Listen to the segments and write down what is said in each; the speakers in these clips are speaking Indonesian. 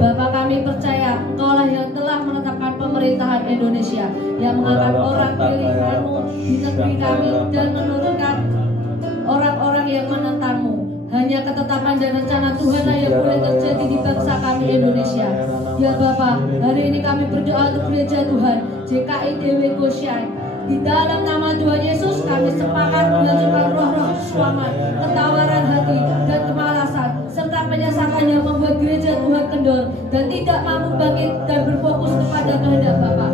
Bapak, kami percaya Engkaulah yang telah menetapkan pemerintahan Indonesia, yang mengangkat orang pilihan-Mu di negeri kami dan menurunkan orang-orang yang menentang-Mu. Hanya ketetapan dan rencana Tuhanlah yang boleh terjadi di bangsa kami Indonesia. Ya Bapak, hari ini kami berdoa untuk gereja Tuhan JKI Dewi Goshen. Di dalam nama Tuhan Yesus kami sepakat mengajukan roh-roh kesuaman, ketawaran hati, dan kemalasan, serta penyesakan yang membuat gereja Tuhan kendor dan tidak mampu bangkit dan berfokus kepada kehendak Bapa.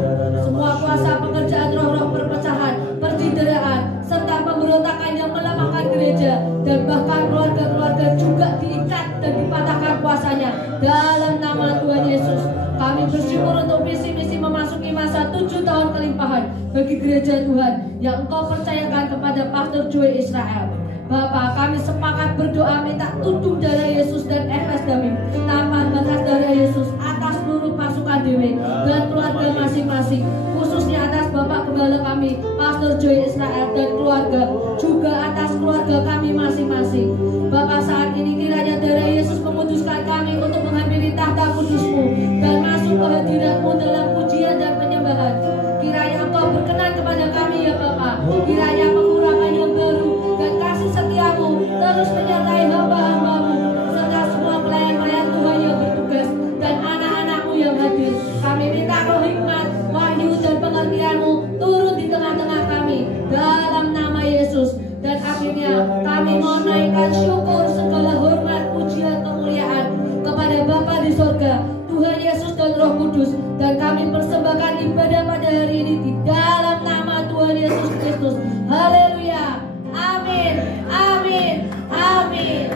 Semua kuasa pekerjaan roh-roh perpecahan, percideraan, serta pemberontakan yang melemahkan gereja dan bahkan keluarga-keluarga juga diikat dan dipatahkan kuasanya dalam nama Tuhan Yesus. Kami bersyukur untuk visi-misi memasuki masa 7 tahun kelimpahan bagi gereja Tuhan yang Engkau percayakan kepada Pastor Joy Israel. Bapa, kami sepakat berdoa minta tutup darah Yesus dan Efes Damim, tampar batas darah Yesus atas seluruh pasukan Dewi dan keluarga masing-masing, khususnya atas Bapak Gembala kami, Pastor Joy Israel dan keluarga, juga atas keluarga kami masing-masing. Bapak, saat ini kiranya darah Yesus memutuskan kami untuk menghampiri tahta kudus-Mu dan masuk ke hadirat-Mu dalam pujian dan penyembahan. Kiranya Engkau berkenan kepada kami ya Bapak, kiranya pengurangan yang baru dan kasih setia-Mu terus menyertai hamba-hamba-Mu serta semua pelayan-pelayan Tuhan yang bertugas dan anak-anak-Mu yang hadir. Kami minta roh hikmat, wahyu dan pengertian-Mu turun di tengah-tengah kami dalam nama Yesus. Dan akhirnya kami mau naikkan syukur, segala hormat, pujian, kemuliaan kepada Bapa di sorga, Tuhan Yesus dan Roh Kudus. Dan kami persembahkan ibadah pada hari ini di dalam nama Tuhan Yesus Kristus. Haleluya. Amin. Amin. Amin.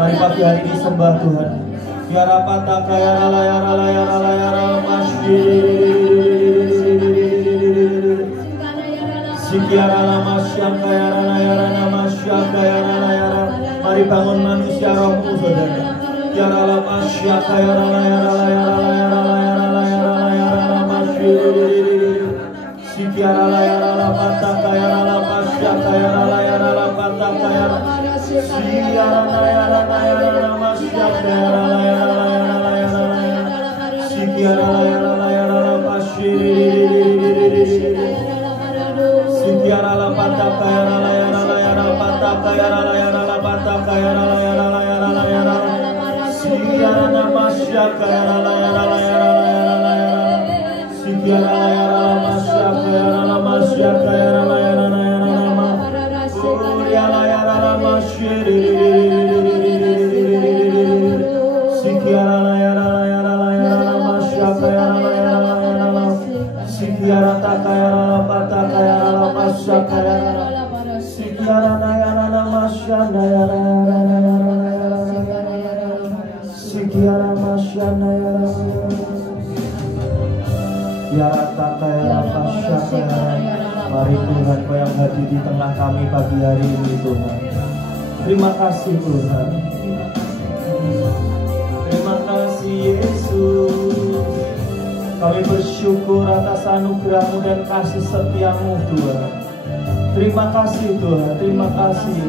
Mari pagi hari ini sembah Tuhan. Tiara patah kaya ralaya ralaya ralaya ramasyi. Sikiara lamasya kaya ralaya ramasya kaya ralaya. Mari bangun manusia rohmu saudara. Tiara lamasya kaya ralaya ralaya ralaya ralaya ralaya ralaya ramasyi. Sikiara ralaya ralaya patah kaya ralamasya kaya ralaya ralaya patah kaya. Sikiara ralaya ralaya ramasya kaya ralaya ralaya ralaya ralaya. Sikiara ralaya ralaya ramasyi. Sikiara lapata kaya ralaya ralaya rapata kaya ralaya rapata kaya ralaya ralaya ralaya ralaya. Sikiara namasya kaya ralaya ralaya ralaya ralaya. Sikiara ralaya ramasya kaya ramasya kaya ralaya ralaya ralaya. Surya ralaya ramasya. Sikiara ralaya ralaya ralaya ramasya kaya ralaya ralaya ralaya. Sikiara takaya rapata kaya ramasya kaya ralaya. Sikiara ralaya ramasya kaya ralaya ralaya. Sikiara ramasya kaya ralaya. Ya takaya ramasya kaya ralaya. Mari Tuhan Kau yang hadir di tengah kami pagi hari ini Tuhan. Terima kasih Tuhan. Terima kasih Yesus. Kami bersyukur atas anugerah-Mu dan kasih setia-Mu Tuhan. Terima kasih Tuhan. Terima kasih.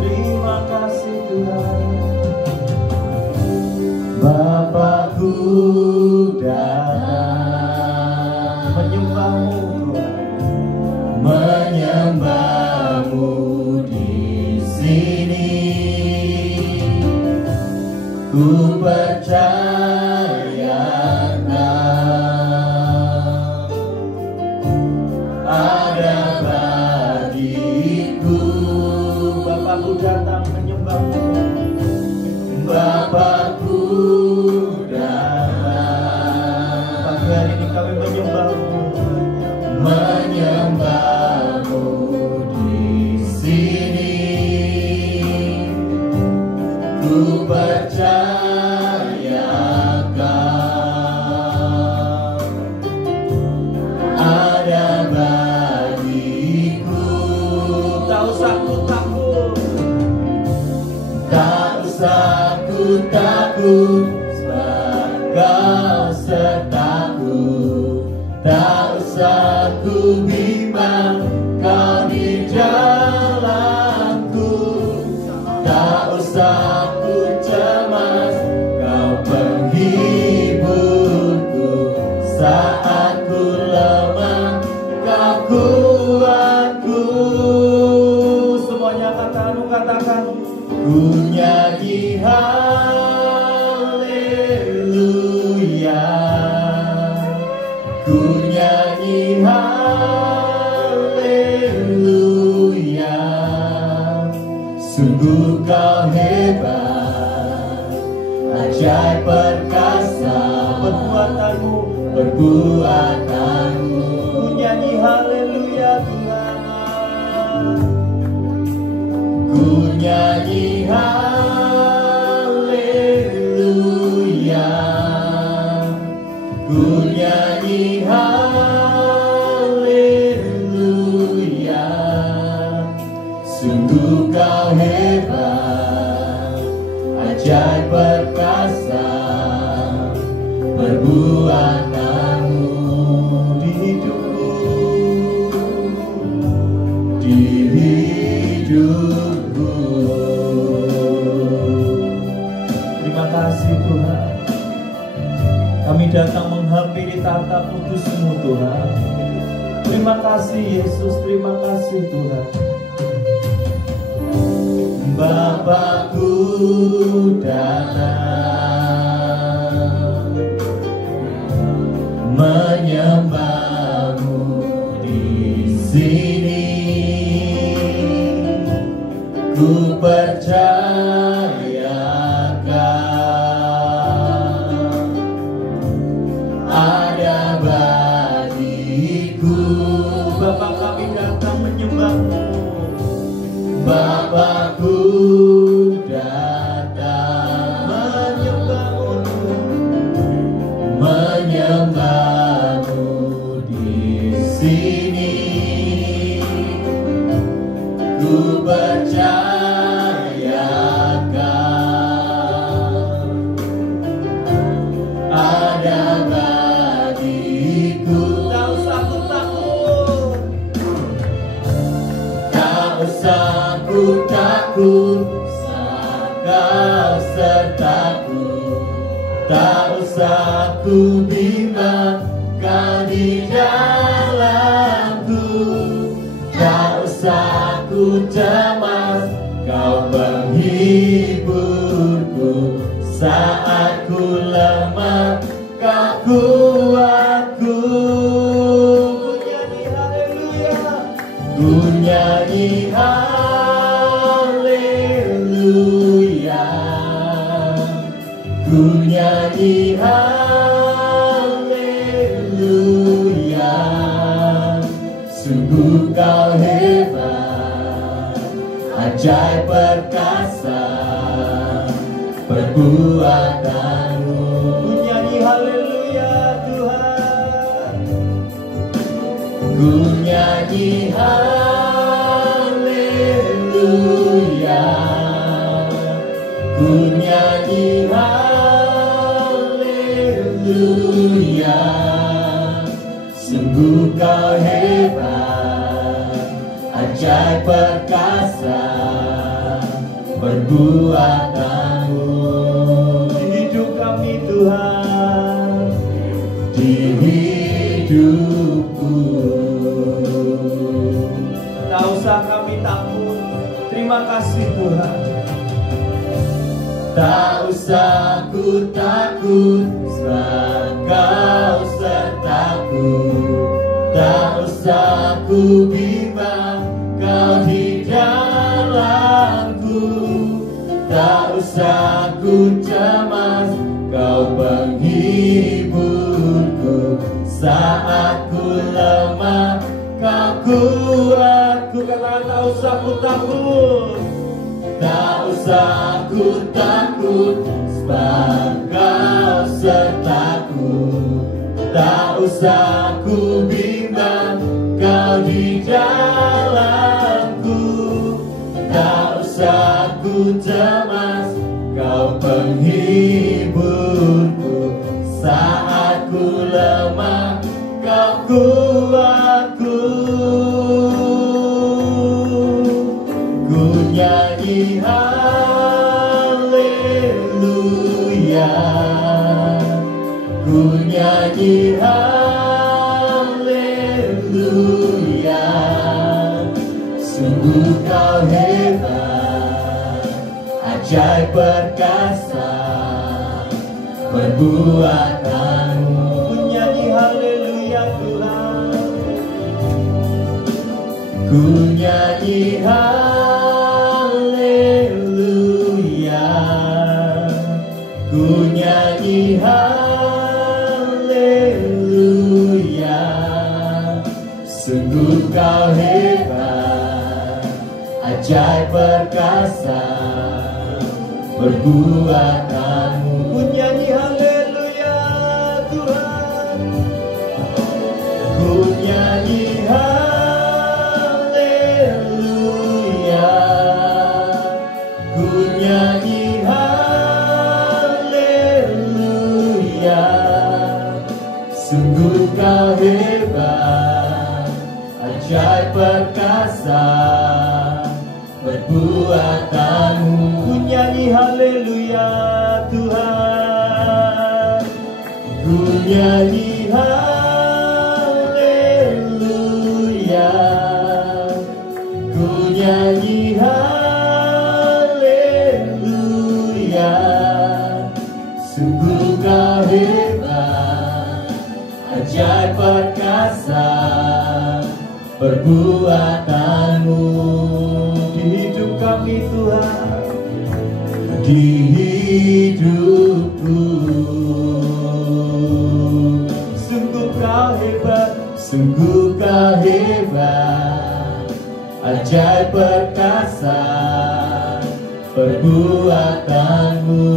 Terima kasih Tuhan. Bapakku datang menyembah-Mu Tuhan, menyembah-Mu di sini. Ku percaya ada bagiku. Bapakku datang menyembah-Mu. Bapakku datang. Pagi hari ini kami menyembah-Mu. ku percaya Kau ada bagiku. Tak usah ku takut, tak usah ku takut, sebab Kau sertaku. Tak usah ku bimbang, Kau di jalanku. Tak usah ku cemas, Kau penghiburku. Saat ku lemah, Kau kuatku. Semuanya katakan, ku nyanyi haleluya, ku nyanyi haleluya. Sungguh Kau hebat, ajaib perkasa perbuatanmu, perbuatanmu. Ku nyanyi haleluya Tuhan, ku nyanyi haleluya, ku nyanyi haleluya. Sungguh Kau hebat, ajaib perkasa perbuatanmu di hidupku, di hidupku. Terima kasih Tuhan, kami datang menghampiri tahta kudus-Mu Tuhan. Terima kasih Yesus, terima kasih Tuhan. Bapakku datang menyembah-Mu di sini. Ku percaya Kau ada bagiku. Bapa, kami datang menyembah-Mu. Bapakku datang menyembah-Mu, menyembah-Mu di sini. Ku percaya Kau ada bagiku. Tak usah ku takut, tak usah ku takut, Kau sertaku. Tak usah ku bimbang, Kau di dalamku. Tak usah ku cemas, Kau penghiburku. Saat ku lemah, Kau kuatku. Ku nyanyi haleluya, ku nyanyi haleluya, ku nyanyi haleluya. Sungguh Kau hebat, ajaib perkasa perbuatanmu. Ku nyanyi haleluya Tuhan, ku nyanyi haleluya, ku nyanyi haleluya. Sungguh Kau hebat, ajaib perkasa perbuatanmu di hidup kami Tuhan, di hidupku. Tak usah kami takut, terima kasih Tuhan. Tak usah ku takut, sebab Kau sertaku. Tak usah ku bimbang, Kau di dalamku. Tak usah ku cemas, Kau penghiburku. Saat ku lemah, Kau kuatku. Katakan tak usah ku takut, Tak usah ku takut, sebab Kau sertaku. Tak usah ku bimbang, Kau di dalamku. Tak usah ku cemas, Kau penghiburku. Saat ku lemah, Kau kuatku. Ku nyanyi haleluya, ku nyanyi haleluya. Sungguh Kau hebat, ajaib perkasa perbuatanmu. Ku nyanyi haleluya Tuhan, ku nyanyi haleluya, ku nyanyi haleluya. Sungguh Kau hebat, ajaib perkasa perbuatanmu. Ku nyanyi haleluya Tuhan, ku nyanyi haleluya, ku nyanyi haleluya. Sungguh Kau hebat, ajaib perkasa perbuatanmu. Ku nyanyi haleluya Tuhan, ku nyanyi haleluya, ku nyanyi haleluya. Sungguh Kau hebat, ajaib perkasa perbuatanmu. Di hidup kami Tuhan, di hidupku. Sungguh Kau hebat, sungguh Kau hebat, ajaib perkasa perbuatanmu.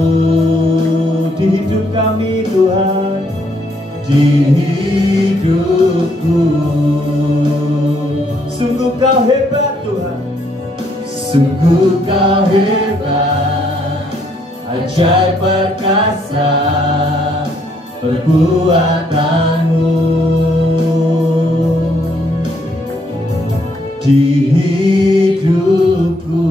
Di hidup kami Tuhan, di hidupku. Sungguh Kau hebat Tuhan, sungguh Kau hebat, ajaib perkasa perbuatanmu. Di hidupku.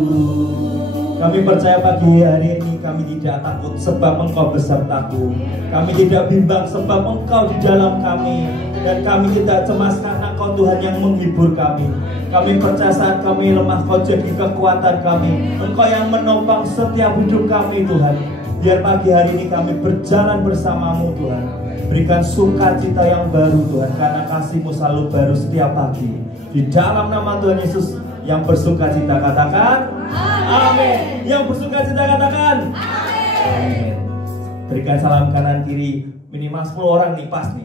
Kami percaya pagi hari ini kami tidak takut sebab Engkau besertaku. Kami tidak bimbang sebab Engkau di dalam kami. Dan kami tidak cemas karena Engkau Tuhan yang menghibur kami. Kami percaya saat kami lemah Kau jadi kekuatan kami. Engkau yang menopang setiap hidup kami Tuhan. Biar pagi hari ini kami berjalan bersamamu Tuhan. Berikan sukacita yang baru Tuhan, karena kasih-Mu selalu baru setiap pagi. Di dalam nama Tuhan Yesus yang bersukacita katakan amin. Yang bersukacita katakan amin. Berikan salam kanan kiri, minimal 10 orang nih, pas nih.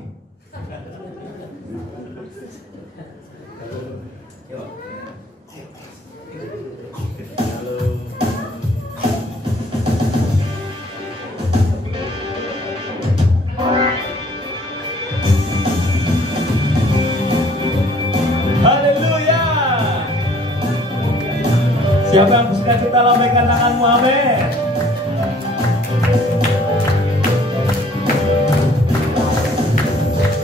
Siapa yang bersuka kita lambaikan tanganmu, amin.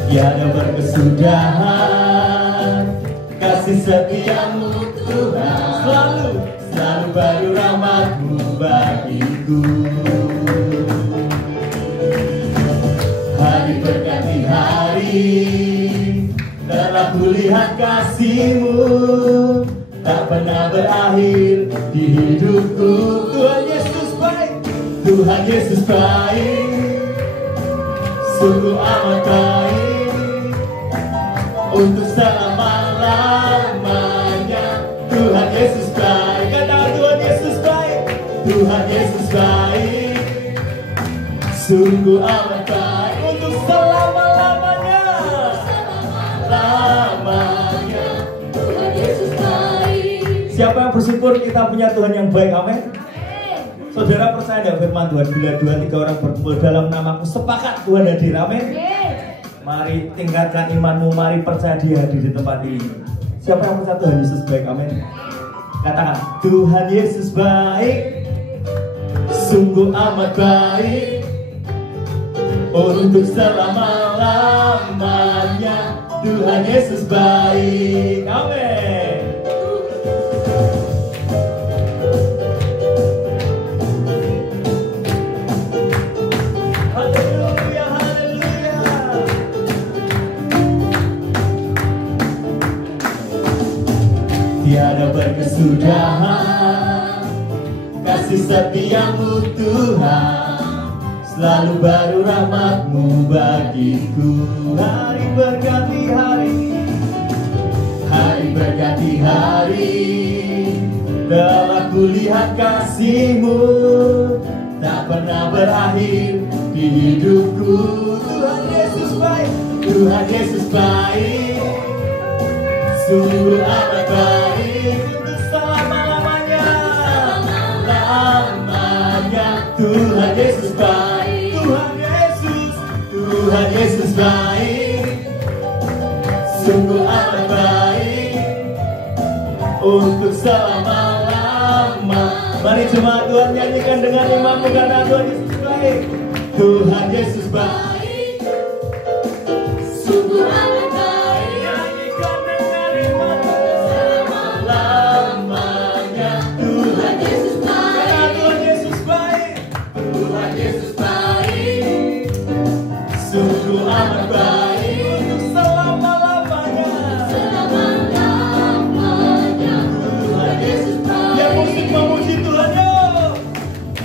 Tiada berkesudahan kasih setiamu Tuhan, selalu baru rahmat-Mu bagiku. Hari berganti hari telah kulihat kasih-Mu, tak pernah berakhir di hidupku. Tuhan Yesus baik, Tuhan Yesus baik, sungguh amat baik, untuk selama-lamanya. Tuhan Yesus baik, katakan Tuhan Yesus baik, Tuhan Yesus baik, sungguh amat baik, untuk selama-lamanya. Lamanya Tuhan Yesus baik. Siapa yang Kita bersyukur kita punya Tuhan yang baik, amin. Saudara percaya tidak firman Tuhan, bila 2-3 orang berkumpul dalam namaku sepakat Tuhan hadir, amin. Mari tingkatkan imanmu, mari percaya Dia hadir di tempat ini. Siapa yang percaya Tuhan Yesus baik, amin. Katakan, Tuhan Yesus baik, sungguh amat baik, untuk selama-lamanya. Tuhan Yesus baik, amin. Haleluya, haleluya. Tiada berkesudahan kasih setiamu Tuhan, selalu baru rahmat-Mu bagiku. Hari berganti hari, hari berganti hari, telah kulihat kasih-Mu tak pernah berakhir di hidupku. Tuhan Yesus baik, Tuhan Yesus baik, sungguh amat baik, untuk selama-lamanya. Tuhan Yesus baik, Tuhan Yesus baik, sungguh amat baik, untuk selama-lama. Mari jemaat Tuhan nyanyikan dengan imanmu, kata Tuhan Yesus baik, Tuhan Yesus baik, sungguh amat baik. Nyanyikan dengan imanmu, selama-lamanya. Tuhan Yesus baik, Tuhan Yesus baik, Tuhan Yesus baik, sungguh amat baik, untuk selama-lamanya. Selama-lamanya. Tuhan Yesus baik. Yang musik memuji Tuhan, yo.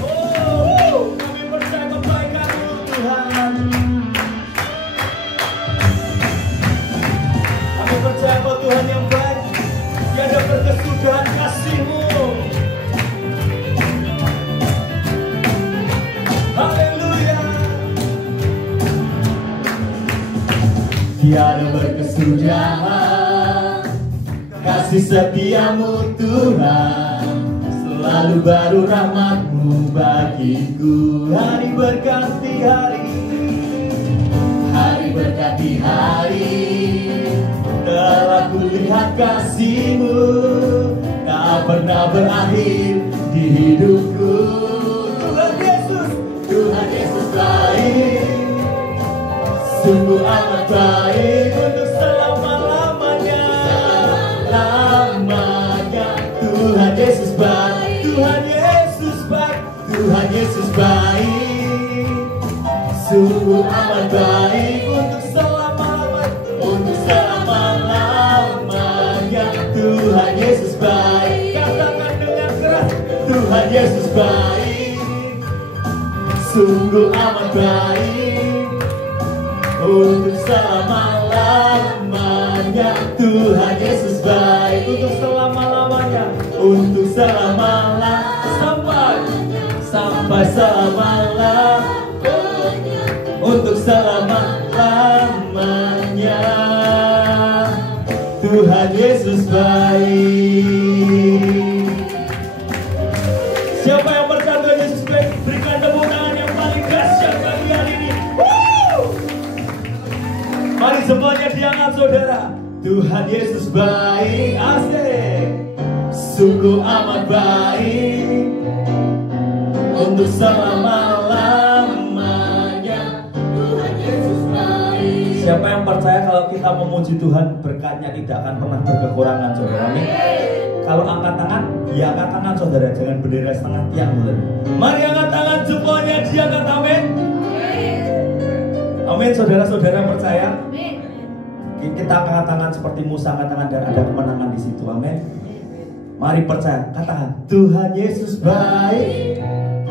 Oh, kami percaya kebaikan-Mu Tuhan. Kami percaya Kau Tuhan yang baik, tiada berkesudahan kasih-Mu. Haleluya. Tiada berkesudahan kasih setiamu Tuhan, selalu baru rahmat-Mu bagiku. Hari berganti hari, hari berganti hari, telah kulihat kasih-Mu tak pernah berakhir di hidupku. Tuhan Yesus, Tuhan Yesus baik, sungguh amat baik, untuk selama-lamanya. Lamanya. Tuhan Yesus baik, Tuhan Yesus baik, Tuhan Yesus baik, sungguh amat baik, untuk selama-lamanya. Untuk selama-lamanya. Tuhan Yesus baik. Katakan dengan keras, Tuhan Yesus baik, sungguh amat baik, untuk selama-lamanya. Tuhan Yesus baik, untuk selama-lamanya. Untuk selama-lamanya, sampai selama-lamanya. Untuk selama-lamanya. Tuhan Yesus baik. Siapa yang percaya Tuhan Yesus baik, berikan tepuk tangan yang paling dahsyat bagi hari ini. Mari semuanya diangkat saudara. Tuhan Yesus baik, asik, sungguh amat baik, untuk selama-lamanya. Tuhan Yesus baik. Siapa yang percaya kalau kita memuji Tuhan, berkatnya tidak akan pernah berkekurangan, saudara? Amin. Kalau angkat tangan, ya angkat tangan saudara, jangan bendera setengah tiang, saudara. Mari angkat tangan semuanya, diangkat, amin. Amin, saudara-saudara percaya? Amin. Kita angkat tangan seperti Musa angkat tangan dan ada kemenangan di situ, amin. Mari percaya, katakan Tuhan Yesus baik.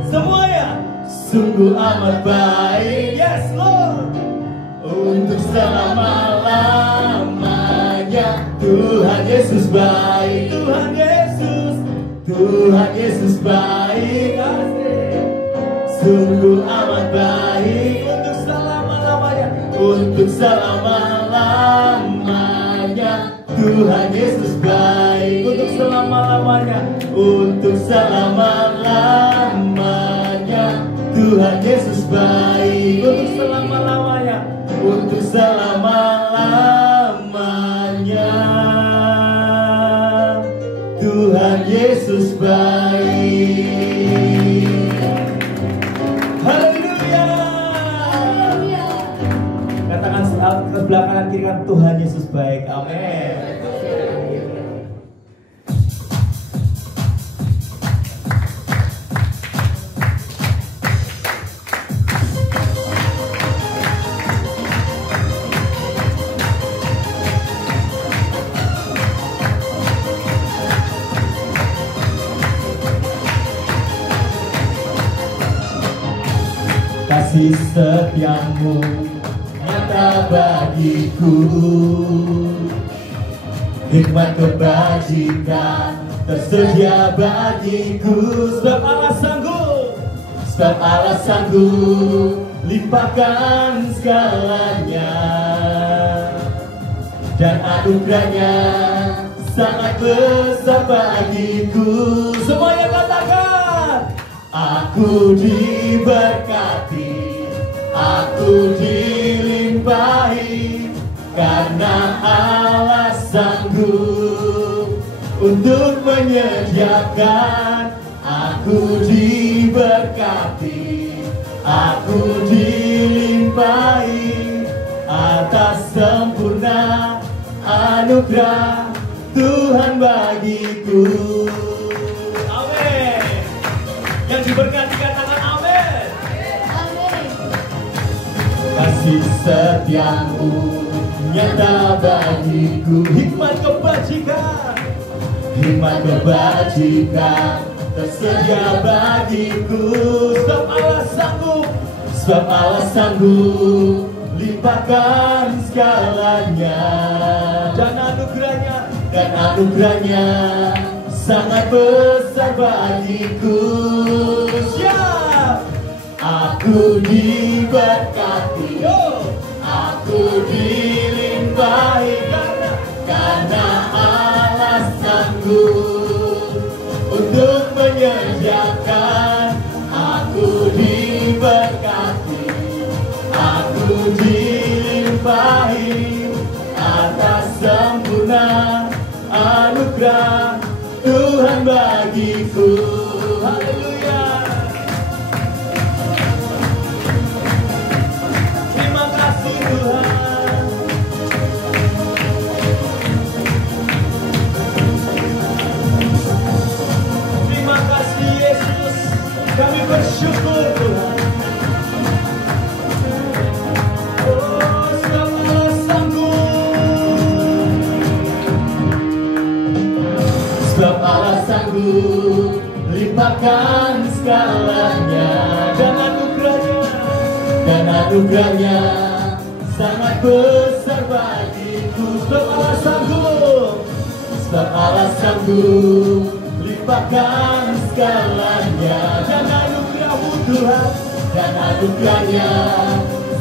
Semuanya, sungguh amat baik, yes Lord, untuk selama-lamanya. Tuhan Yesus baik, Tuhan Yesus, Tuhan Yesus baik, asik, sungguh amat baik, untuk selama-lamanya. Untuk selama-lamanya. Tuhan Yesus baik untuk selama-lamanya, untuk selama-lamanya. Tuhan Yesus baik untuk selama-lamanya, untuk selama-lamanya. Tuhan Yesus baik. Haleluya. Katakan ke sebelah kanan kiri kan, Tuhan Yesus baik. Amin. Kasih setiamu nyata bagiku, hikmat kebajikan tersedia bagiku. Sebab Allah sanggup limpahkan segalanya, dan anugerahnya sangat besar bagiku. Semuanya katakan, aku diberkati, aku dilimpahi, karena Allah sanggup untuk menyediakan. Aku diberkati, aku dilimpahi, atas sempurna anugerah Tuhan bagiku. Amin. Yang diberkati katakan amin. Amin. Kasih setiamu nyata bagiku, hikmat kebajikan tersedia bagiku. Sebab Allah sanggup limpahkan segalanya, dan anugerahnya sangat besar bagiku. Siap. Aku diberkati, aku dilimpahi, karena Allah sanggup untuk menyediakan. Aku diberkati, aku dilimpahi, atas sempurna anugerah Tuhan bagiku. Haleluya. Terima kasih Tuhan. Terima kasih Yesus. Kami bersyukur Tuhan. Oh, sebab Allah sanggup. Sebab Allah sanggup limpahkan segalanya, dan anugerahnya sangat besar bagiku. Sebab Allah sanggup limpahkan segalanya, dan anugerah-Mu Tuhan, dan anugerahnya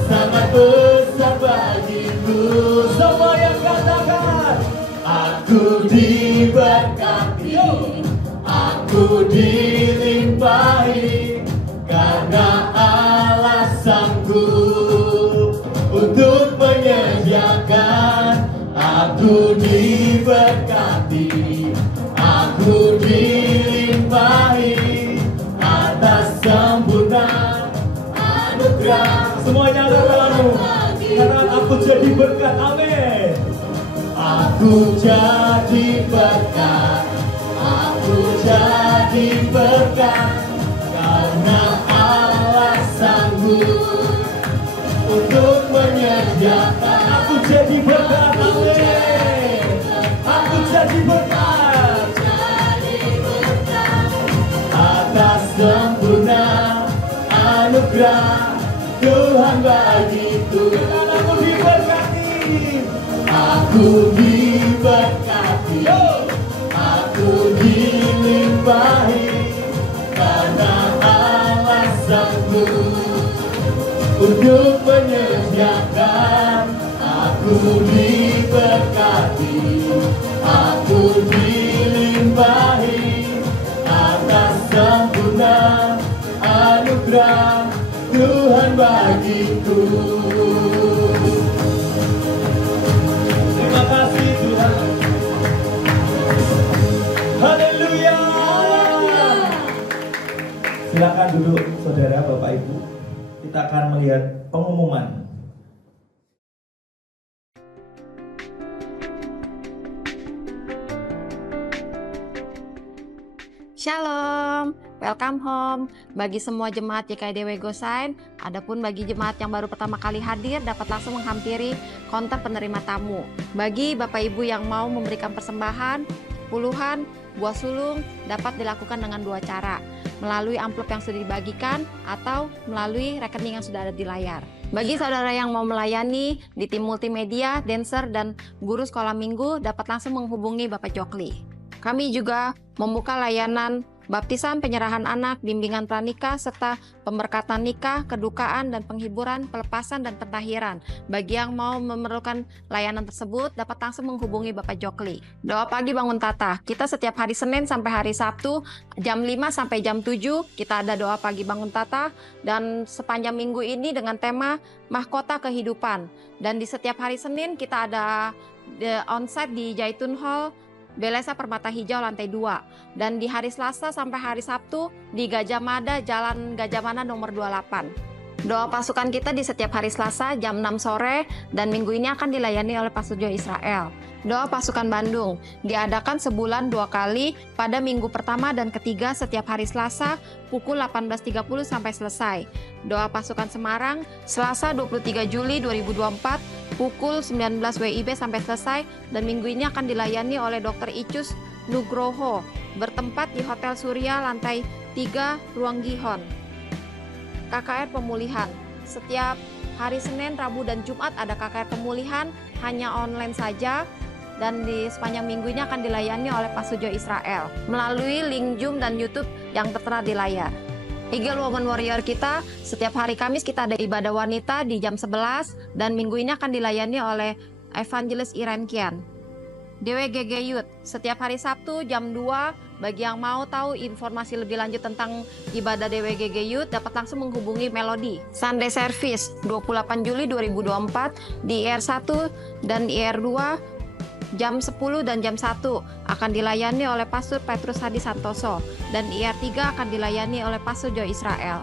sangat besar bagiku. Semua yang katakan, aku diberkati, aku dilimpahi, karena Allah sanggup untuk menyediakan. Aku diberkati, aku dilimpahi, atas sempurna anugerah. Semuanya katakanmu, katakan aku jadi berkat. Amin. Aku jadi berkat, aku jadi berkat, karena Allah sanggup untuk menyediakan. Aku jadi berkat. Amin. Aku jadi berkat, atas sempurna anugerah Tuhan bagiku. Dan aku diberkati, aku diberkati, aku dilimpahi, karena Allah sanggup untuk menyediakan. Aku diberkati, anugerah Tuhan bagiku. Terima kasih Tuhan. Haleluya. Silakan duduk saudara, Bapak Ibu. Kita akan melihat pengumuman. Shalom, welcome home. Bagi semua jemaat JKIDW Gosain, adapun bagi jemaat yang baru pertama kali hadir dapat langsung menghampiri counter penerima tamu. Bagi Bapak Ibu yang mau memberikan persembahan, puluhan, buah sulung dapat dilakukan dengan dua cara, melalui amplop yang sudah dibagikan atau melalui rekening yang sudah ada di layar. Bagi saudara yang mau melayani di tim multimedia, dancer, dan guru sekolah minggu dapat langsung menghubungi Bapak Jokli. Kami juga membuka layanan baptisan, penyerahan anak, bimbingan pranikah, serta pemberkatan nikah, kedukaan, dan penghiburan, pelepasan, dan pentahiran. Bagi yang mau memerlukan layanan tersebut, dapat langsung menghubungi Bapak Jokli. Doa pagi bangun tata. Kita setiap hari Senin sampai hari Sabtu, jam 5 sampai jam 7, kita ada doa pagi bangun tata. Dan sepanjang minggu ini dengan tema Mahkota Kehidupan. Dan di setiap hari Senin kita ada onsite di Jaitun Hall, Belesa Permata Hijau lantai 2, dan di hari Selasa sampai hari Sabtu di Gajah Mada Jalan Gajah Mada nomor 28. Doa pasukan kita di setiap hari Selasa jam 6 sore dan minggu ini akan dilayani oleh Pastor Joe Israel. Doa pasukan Bandung diadakan sebulan 2 kali pada minggu pertama dan ketiga setiap hari Selasa pukul 18.30 sampai selesai. Doa pasukan Semarang Selasa 23 Juli 2024 pukul 19 WIB sampai selesai, dan minggu ini akan dilayani oleh Dr. Icus Nugroho bertempat di Hotel Surya lantai 3 Ruang Gihon. KKR Pemulihan setiap hari Senin, Rabu, dan Jumat ada KKR Pemulihan hanya online saja, dan di sepanjang minggu ini akan dilayani oleh Pastor Joe Israel melalui link Zoom dan YouTube yang tertera di layar. Eagle Woman Warrior kita, setiap hari Kamis kita ada ibadah wanita di jam 11, dan minggu ini akan dilayani oleh Evangelis Irenkian. DWGG Youth, setiap hari Sabtu jam 2, bagi yang mau tahu informasi lebih lanjut tentang ibadah DWGG Youth dapat langsung menghubungi Melody. Sunday Service, 28 Juli 2024 di IR1 dan IR2, jam 10 dan jam 1 akan dilayani oleh Pastor Petrus Hadi Santoso, dan IR3 akan dilayani oleh Pastor Joe Israel.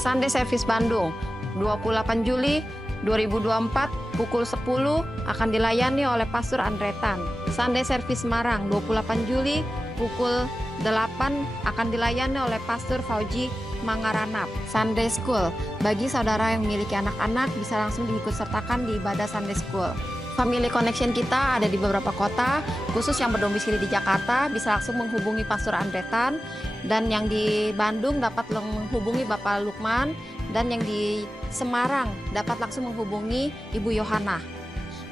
Sunday Service Bandung 28 Juli 2024 pukul 10 akan dilayani oleh Pastor Andretan. Sunday Service Semarang 28 Juli pukul 8 akan dilayani oleh Pastor Fauji Mangaranap. Sunday School, bagi saudara yang memiliki anak-anak bisa langsung diikutsertakan di ibadah Sunday School. Family Connection kita ada di beberapa kota, khusus yang berdomisili di Jakarta bisa langsung menghubungi Pastor Andretan, dan yang di Bandung dapat menghubungi Bapak Lukman, dan yang di Semarang dapat langsung menghubungi Ibu Yohana.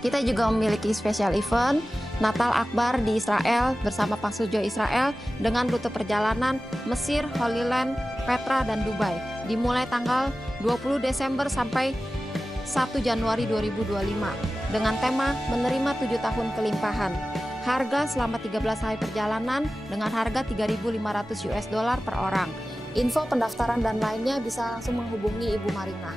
Kita juga memiliki special event Natal Akbar di Israel bersama Pastor Joe Israel dengan rute perjalanan Mesir, Holy Land, Petra, dan Dubai. Dimulai tanggal 20 Desember sampai 1 Januari 2025 dengan tema menerima 7 tahun kelimpahan. Harga selama 13 hari perjalanan dengan harga $3.500 per orang. Info pendaftaran dan lainnya bisa langsung menghubungi Ibu Marina.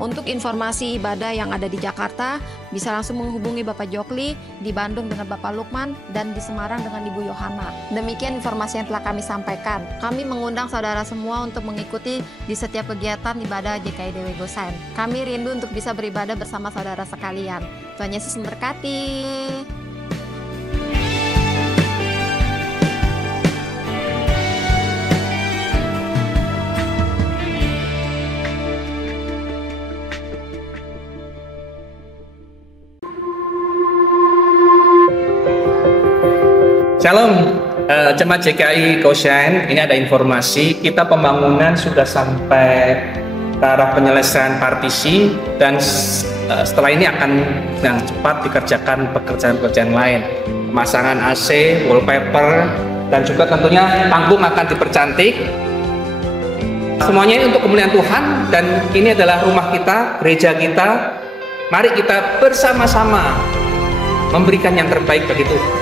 Untuk informasi ibadah yang ada di Jakarta, bisa langsung menghubungi Bapak Jokli, di Bandung dengan Bapak Lukman, dan di Semarang dengan Ibu Yohana. Demikian informasi yang telah kami sampaikan. Kami mengundang saudara semua untuk mengikuti di setiap kegiatan ibadah JKIDW Gosain. Kami rindu untuk bisa beribadah bersama saudara sekalian. Tuhan Yesus memberkati. Shalom, Jemaat JKI Gosain. Ini ada informasi, kita pembangunan sudah sampai ke arah penyelesaian partisi, dan setelah ini akan dengan cepat dikerjakan pekerjaan-pekerjaan lain. Pemasangan AC, wallpaper, dan juga tentunya panggung akan dipercantik. Semuanya ini untuk kemuliaan Tuhan, dan ini adalah rumah kita, gereja kita. Mari kita bersama-sama memberikan yang terbaik bagi Tuhan.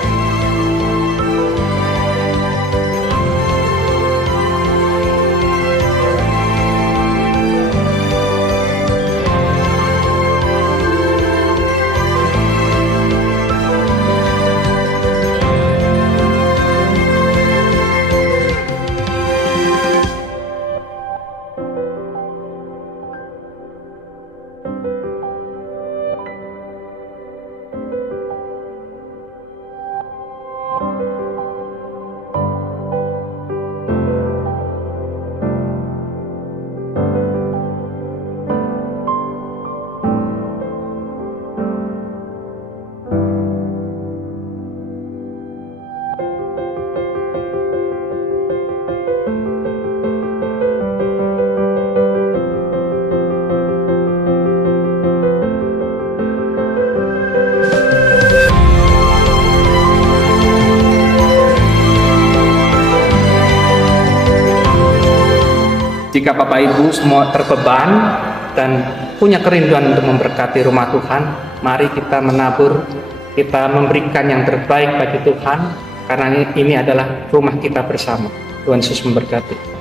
Jika Bapak Ibu semua terbeban dan punya kerinduan untuk memberkati rumah Tuhan, mari kita menabur, kita memberikan yang terbaik bagi Tuhan, karena ini adalah rumah kita bersama. Tuhan Yesus memberkati.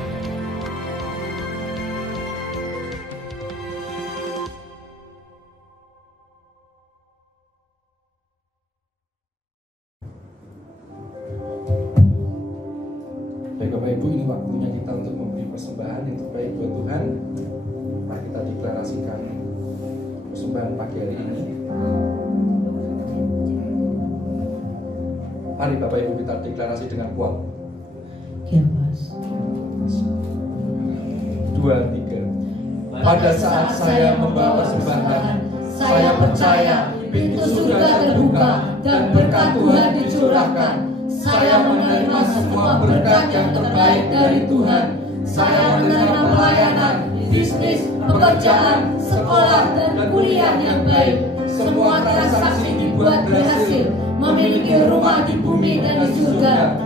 Baik Bapak Ibu, ini waktunya kita untuk memberi persembahan yang terbaik buat Tuhan. Mari kita deklarasikan persembahan pagi hari ini. Mari Bapak Ibu kita deklarasi dengan kuat. 2, 3. Pada saat saya membawa persembahan, saya percaya pintu surga terbuka dan berkat Tuhan dicurahkan. Saya menerima semua berkat yang terbaik dari Tuhan. Saya menerima pelayanan, bisnis, pekerjaan, sekolah, dan kuliah yang baik. Semua transaksi dibuat berhasil. Memiliki rumah di bumi dan di surga.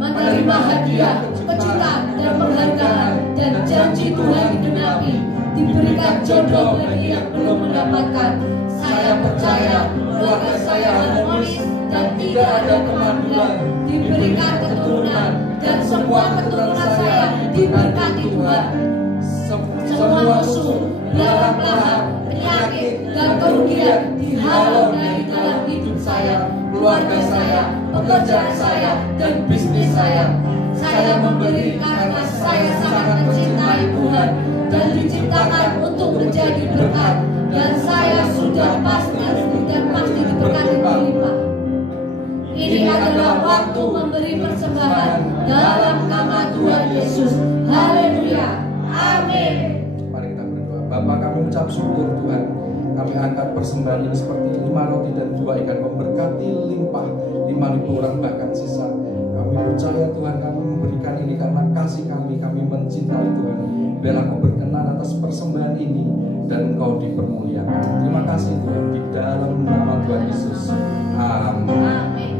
Menerima hadiah, kejutan, dan penghargaan. Dan janji Tuhan digenapi. Diberikan jodoh bagi yang belum mendapatkan. Saya percaya keluarga saya harmonis dan tidak ada kemandulan. Diberikan keturunan dan semua keturunan saya diberkati Tuhan. Semua musuh, lahar, penyakit, dan kerugian dihalau dari dalam hidup saya, keluarga saya, pekerjaan saya, dan bisnis saya. Saya memberi karena saya sangat mencintai Tuhan dan diciptakan untuk menjadi berkat. Dan saya sudah pasti diberkati berlimpah. Ini adalah waktu memberi persembahan dalam nama Tuhan Yesus. Haleluya. Amin. Mari kita berdoa. Bapa, kami ucap syukur Tuhan. Kami angkat persembahan ini seperti 5 roti dan 2 ikan, memberkati limpah 5.000 orang bahkan sisa. Kami percaya Tuhan, kami memberikan ini karena kasih kami mencintai Tuhan. Biarlah Kau berkenan atas persembahan ini dan Engkau dipermuliakan. Terima kasih Tuhan, di dalam nama Tuhan Yesus. Amin.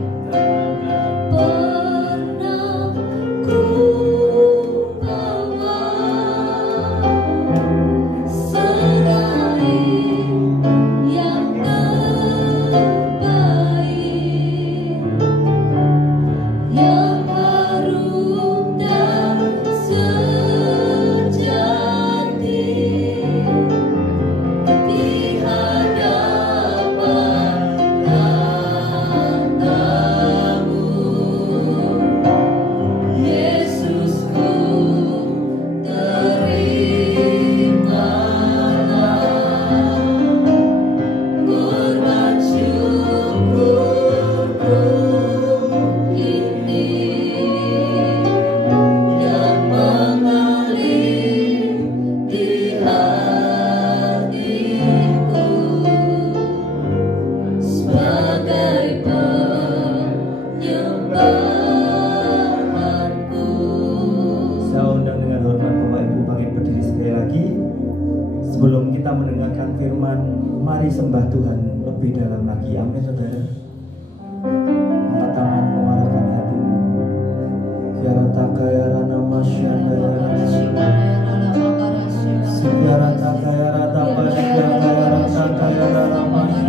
Pernah ku bawa sedari yang terbaik, yang harum dan sejati di hadapan tahtamu. Yesusku, terimalah kurban syukurku ini yang mengalir di hatiku sebagai penyembahanku. Saya undang dengan hormat Bapak Ibu bangkit berdiri sekali lagi. Sebelum kita mendengarkan firman, mari sembah Tuhan lebih dalam lagi. Amin saudara. Angkat tangan, mengarahkan hatimu. Kiarata kaya nama syandaya. Siarata kaya rata pasya kaya rata kaya rata masya.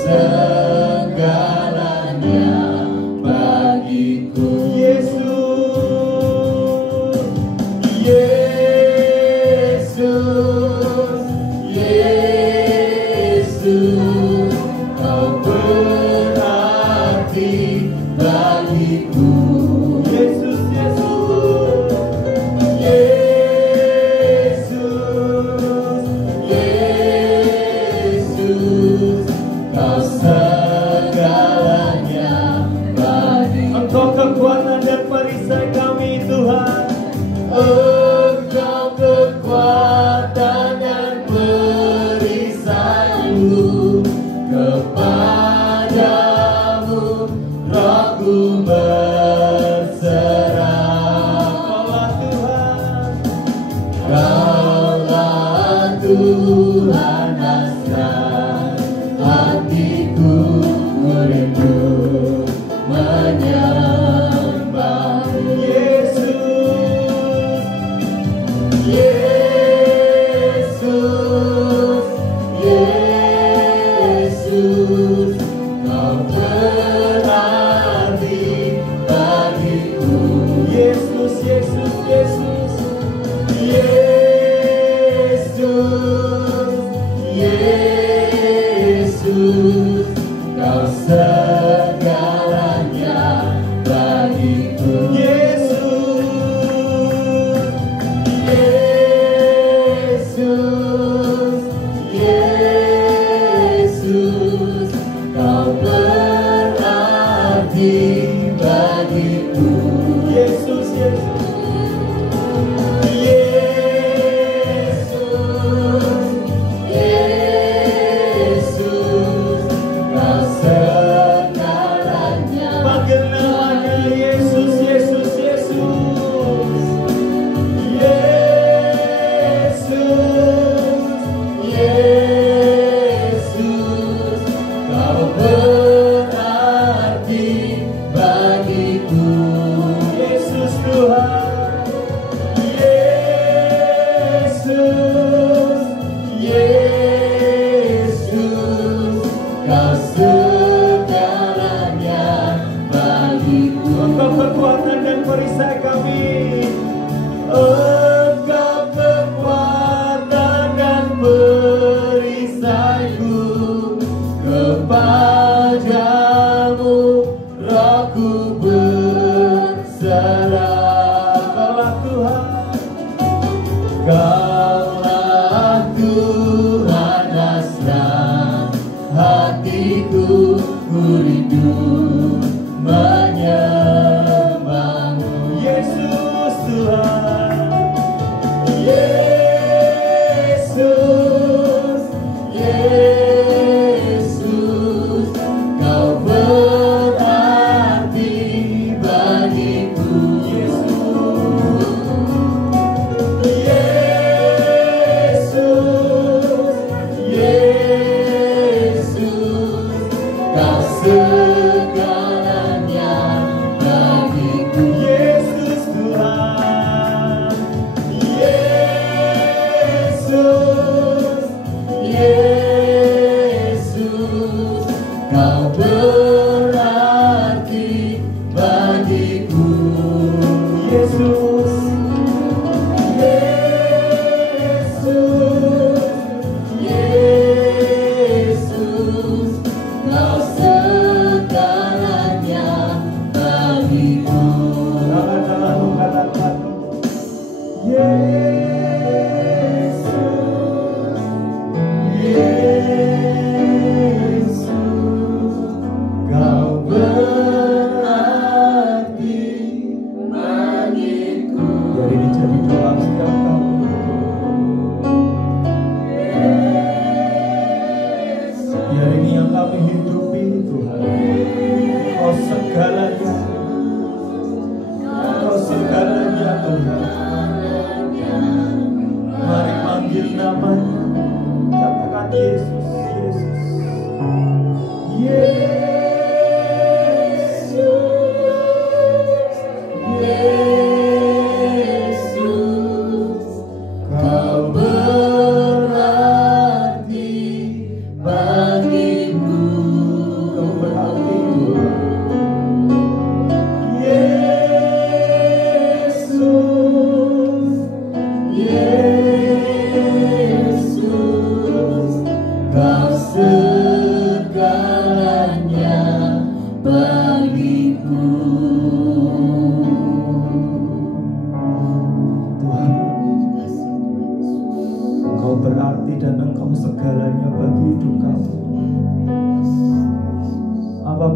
segalanya bagiku. Yesus, Yesus, Yesus, Kau berarti bagiku. Yesus, Yesus, Yesus, Yesus, Kau segalanya bagiku. Engkau kekuatan dan perisai kami, Tuhan. Engkau kekuatan dan perisaiku, kepadamu rohku berserah. Kaulah Tuhan hasrat hatiku, rindu menyembahmu. Yesus, Yesus, Yesus, Kau berarti bagiku. Yesus, Yesus, Yesus, Yesus, Yesus, Kau segalanya bagiku. Yesus, Yesus, Yesus, Kau berarti bagiku. Yesus, Yesus, Yesus, Yesus, Kau segalanya. Panggil namanya Yesus, Yesus, Yesus, Yesus, Yesus, Kau berarti bagiku. Yesus Tuhan, Yesus, Yesus, Kau segalanya bagiku. Engkau kekuatan dan perisai kami. Engkau kekuatan dan perisaiku, kepadamu rohku berserah. Kaulah Tuhan, Kaulah Tuhan hasrat hatiku, rindu menyembahmu. Yesus Tuhan, Yesus, Yesus, Kau berarti bagiku. Yesus, Yesus, Kau segalanya bagiku. Yesus Tuhan, Yesus, Yesus, Kau berarti bagiku. Yesus, Yesus, Yesus, Kau segalanya bagiku. Jangan katakan Yesus, Yesus, Kau berarti bagiku. Biar ini jadi doa setiap kali. Biar ini yang kami hidupi, Tuhan. Kau segalanya, Kau segalanya, Tuhan. Mari panggil namanya, katakan Yesus, Yesus, Yesus, Yesus, Kau berarti bagiku.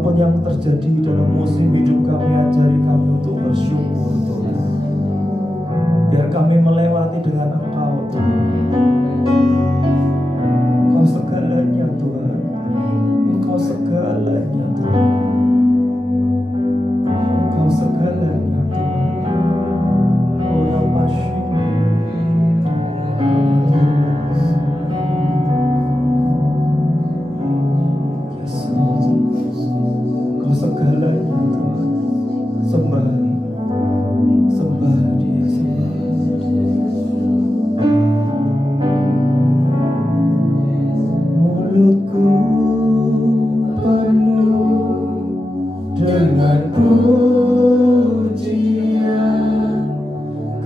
apapun yang terjadi dalam musim hidup kami, ajari kami untuk bersyukur Tuhan. Biar kami melewati dengan Engkau Tuhan. Engkau segalanya Tuhan. Engkau segalanya Tuhan. Engkau segalanya Tuhan. Orang passion. Engkau segalanya Tuhan. Sembah Dia, sembah. Mulutku penuh dengan pujian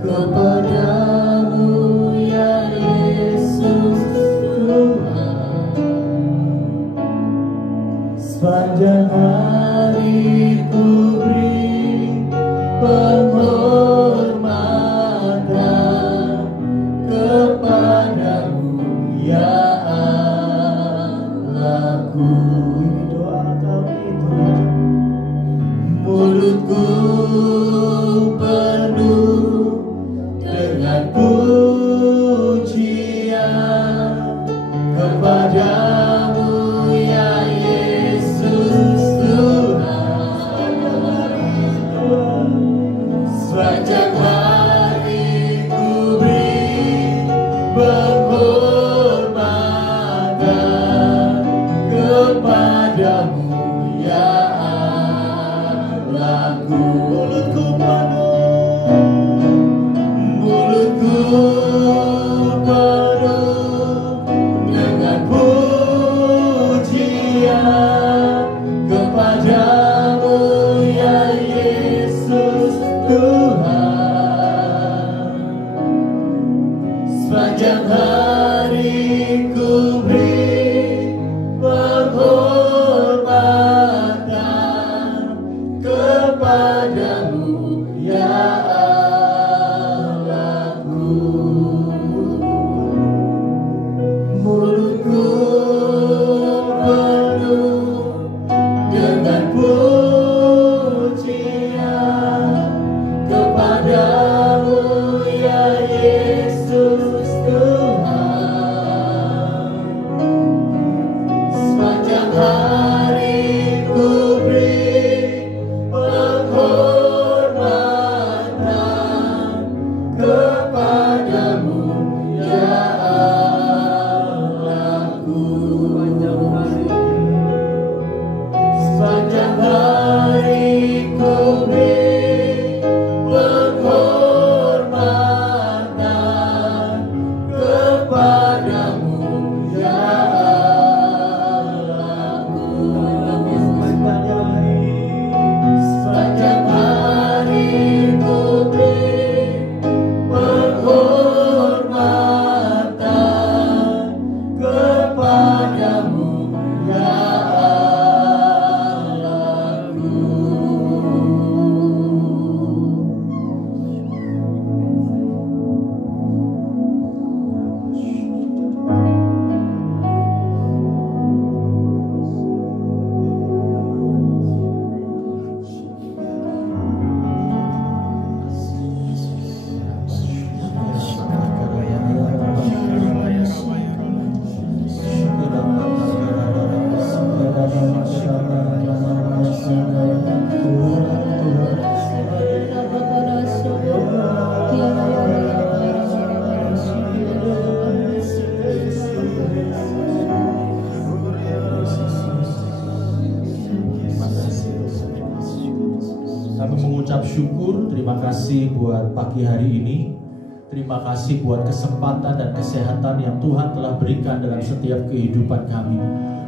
kepadamu ya Yesus Tuhan. Sepanjang hari ku beri penghormatan kepadamu ya Allahku. Ini doa kami Tuhan. Mulutku penuh dengan pujian kepadamu ya Yesus Tuhan. Sepanjang hari ku beri penghormatan kepadamu ya Allahku. Mulutku penuh dengan pujian kepadamu ya Yesus Tuhan. Sepanjang hari ku beri penghormatan kepadamu ya Allahku. Mulutku penuh dengan pujian kepadamu ya Yesus Tuhan. Sepanjang hari ku beri penghormatan kepadamu ya Allahku. Sepanjang hari ku beri penghormatan kepadamu ya Allahku. Sepanjang hari ku beri penghormatan kepadamu ya Kami mengucap syukur, terima kasih buat pagi hari ini. Terima kasih buat kesempatan dan kesehatan yang Tuhan telah berikan dalam setiap kehidupan kami.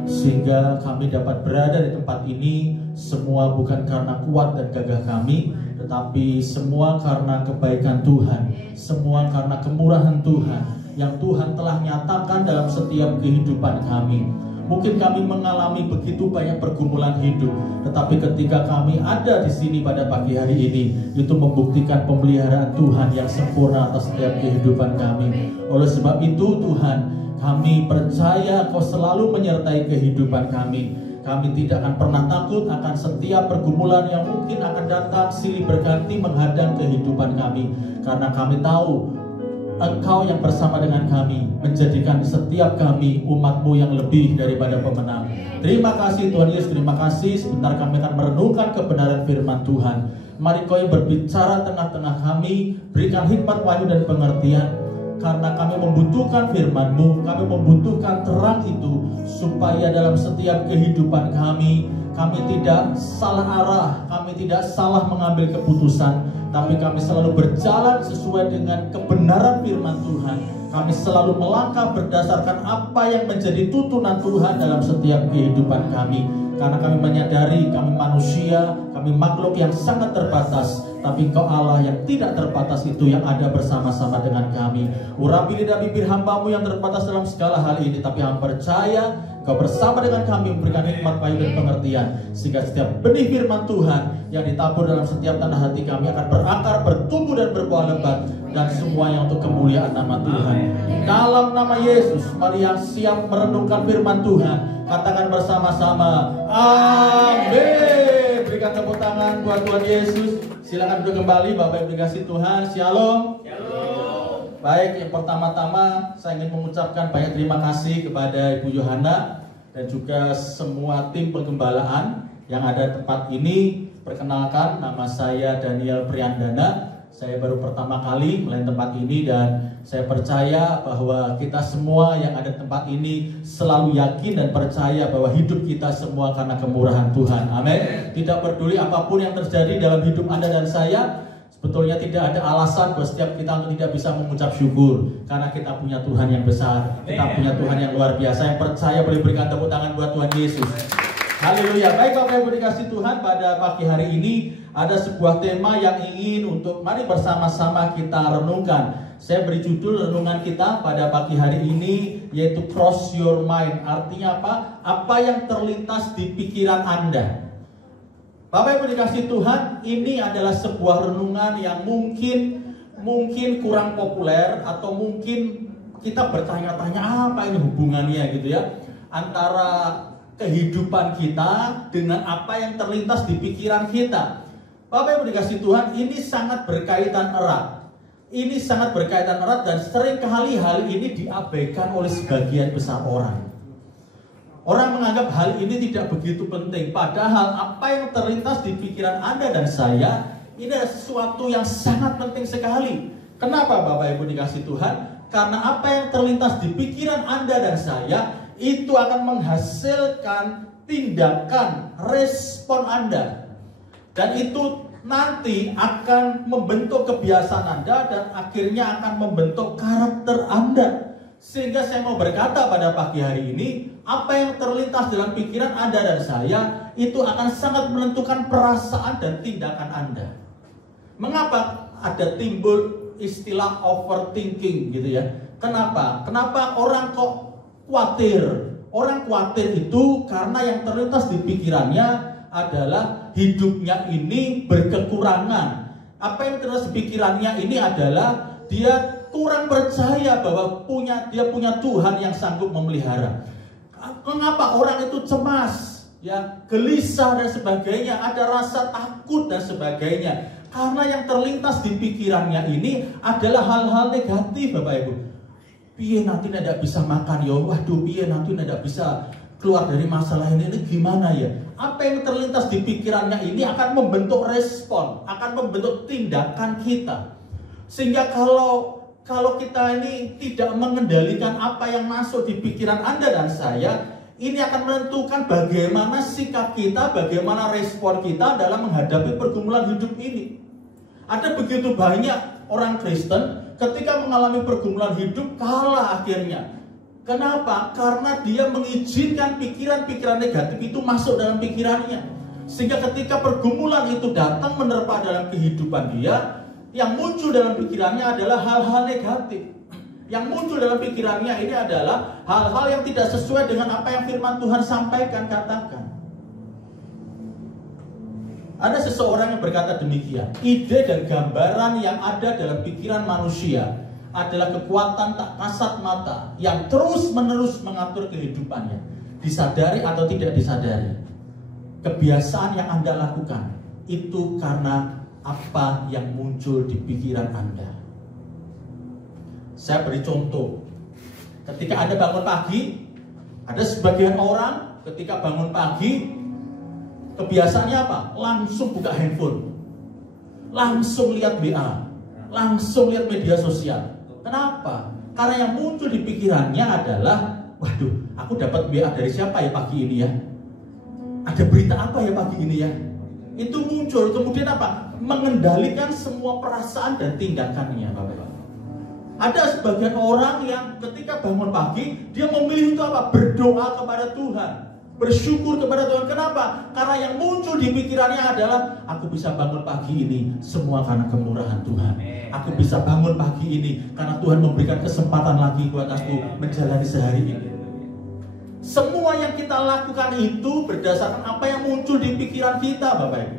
Sehingga kami dapat berada di tempat ini, semua bukan karena kuat dan gagah kami, tetapi semua karena kebaikan Tuhan, semua karena kemurahan Tuhan yang Tuhan telah nyatakan dalam setiap kehidupan kami. Mungkin kami mengalami begitu banyak pergumulan hidup, tetapi ketika kami ada di sini pada pagi hari ini, itu membuktikan pemeliharaan Tuhan yang sempurna atas setiap kehidupan kami. Oleh sebab itu Tuhan, kami percaya Kau selalu menyertai kehidupan kami. Kami tidak akan pernah takut akan setiap pergumulan yang mungkin akan datang silih berganti menghadang kehidupan kami. Karena kami tahu Engkau yang bersama dengan kami, menjadikan setiap kami umat-Mu yang lebih daripada pemenang. Terima kasih Tuhan Yesus, terima kasih. Sebentar kami akan merenungkan kebenaran firman Tuhan. Mari Kau yang berbicara tengah-tengah kami, berikan hikmat, wahyu dan pengertian. Karena kami membutuhkan firman-Mu, kami membutuhkan terang itu, supaya dalam setiap kehidupan kami tidak salah arah, kami tidak salah mengambil keputusan, tapi kami selalu berjalan sesuai dengan kebenaran firman Tuhan. Kami selalu melangkah berdasarkan apa yang menjadi tuntunan Tuhan dalam setiap kehidupan kami. Karena kami menyadari kami manusia, kami makhluk yang sangat terbatas, tapi Engkau Allah yang tidak terbatas itu yang ada bersama-sama dengan kami. Urapi lidah bibir hamba-Mu yang terbatas dalam segala hal ini, tapi hamba percaya Kau bersama dengan kami memberikan hikmat, wahyu dan pengertian, sehingga setiap benih firman Tuhan yang ditabur dalam setiap tanah hati kami akan berakar, bertumbuh dan berbuah lebat, dan semuanya untuk kemuliaan nama Tuhan. Dalam nama Yesus, mari yang siap merenungkan firman Tuhan, katakan bersama-sama, amin. Berikan tepuk tangan buat Tuhan Yesus. Silakan duduk kembali, Bapak Ibu dikasih Tuhan. Shalom. Baik, yang pertama-tama saya ingin mengucapkan banyak terima kasih kepada Ibu Yohana dan juga semua tim penggembalaan yang ada di tempat ini. Perkenalkan, nama saya Daniel Priandana. Saya baru pertama kali melayani tempat ini dan saya percaya bahwa kita semua yang ada di tempat ini selalu yakin dan percaya bahwa hidup kita semua karena kemurahan Tuhan. Amin. Tidak peduli apapun yang terjadi dalam hidup Anda dan saya, sebetulnya tidak ada alasan buat setiap kita untuk tidak bisa mengucap syukur, karena kita punya Tuhan yang besar, kita punya Tuhan yang luar biasa. Yang percaya boleh berikan tepuk tangan buat Tuhan Yesus. Haleluya. Baik Bapak Ibu dikasih Tuhan, pada pagi hari ini ada sebuah tema yang ingin untuk mari bersama-sama kita renungkan. Saya beri judul renungan kita pada pagi hari ini yaitu Cross Your Mind. Artinya apa? Apa yang terlintas di pikiran Anda. Bapak Ibu dikasih Tuhan, ini adalah sebuah renungan yang mungkin kurang populer, atau mungkin kita bertanya-tanya apa ini hubungannya gitu ya, antara kehidupan kita dengan apa yang terlintas di pikiran kita. Bapak Ibu dikasih Tuhan, ini sangat berkaitan erat. Ini sangat berkaitan erat dan seringkali hal ini diabaikan oleh sebagian besar orang. Orang menganggap hal ini tidak begitu penting, padahal apa yang terlintas di pikiran Anda dan saya ini adalah sesuatu yang sangat penting sekali. Kenapa Bapak Ibu dikasih Tuhan? Karena apa yang terlintas di pikiran Anda dan saya itu akan menghasilkan tindakan, respon Anda, dan itu nanti akan membentuk kebiasaan Anda dan akhirnya akan membentuk karakter Anda. Sehingga saya mau berkata pada pagi hari ini, apa yang terlintas dalam pikiran Anda dan saya itu akan sangat menentukan perasaan dan tindakan Anda. Mengapa ada timbul istilah overthinking gitu ya? Kenapa? Kenapa orang kok khawatir? Orang khawatir itu karena yang terlintas di pikirannya adalah hidupnya ini berkekurangan. Apa yang terlintas di pikirannya ini adalah dia kurang percaya bahwa dia punya Tuhan yang sanggup memelihara. Mengapa orang itu cemas, ya, gelisah dan sebagainya, ada rasa takut dan sebagainya? Karena yang terlintas di pikirannya ini adalah hal-hal negatif, Bapak Ibu. Piye nanti tidak bisa makan ya, waduh piye nanti tidak bisa keluar dari masalah ini gimana ya? Apa yang terlintas di pikirannya ini akan membentuk respon, akan membentuk tindakan kita. Sehingga kalau kita ini tidak mengendalikan apa yang masuk di pikiran Anda dan saya, ini akan menentukan bagaimana sikap kita, bagaimana respon kita dalam menghadapi pergumulan hidup ini. Ada begitu banyak orang Kristen ketika mengalami pergumulan hidup kalah akhirnya. Kenapa? Karena dia mengizinkan pikiran-pikiran negatif itu masuk dalam pikirannya. Sehingga ketika pergumulan itu datang menerpa dalam kehidupan dia, yang muncul dalam pikirannya adalah hal-hal negatif. Yang muncul dalam pikirannya ini adalah hal-hal yang tidak sesuai dengan apa yang firman Tuhan sampaikan, katakan. Ada seseorang yang berkata demikian, ide dan gambaran yang ada dalam pikiran manusia adalah kekuatan tak kasat mata yang terus-menerus mengatur kehidupannya. disadari atau tidak disadari, kebiasaan yang Anda lakukan itu karena apa yang muncul di pikiran Anda. Saya beri contoh. Ketika Anda bangun pagi, ada sebagian orang ketika bangun pagi kebiasaannya apa? Langsung buka handphone, langsung lihat WA, langsung lihat media sosial. Kenapa? Karena yang muncul di pikirannya adalah, waduh, aku dapat WA dari siapa ya pagi ini ya? Ada berita apa ya pagi ini ya? Itu muncul, kemudian apa? Mengendalikan semua perasaan dan tindakannya, Bapak. Ada sebagian orang yang ketika bangun pagi, dia memilih itu apa? Berdoa kepada Tuhan, bersyukur kepada Tuhan. Kenapa? Karena yang muncul di pikirannya adalah, aku bisa bangun pagi ini semua karena kemurahan Tuhan. Aku bisa bangun pagi ini karena Tuhan memberikan kesempatan lagi buat aku menjalani sehari ini. Semua yang kita lakukan itu berdasarkan apa yang muncul di pikiran kita, Bapak Ibu.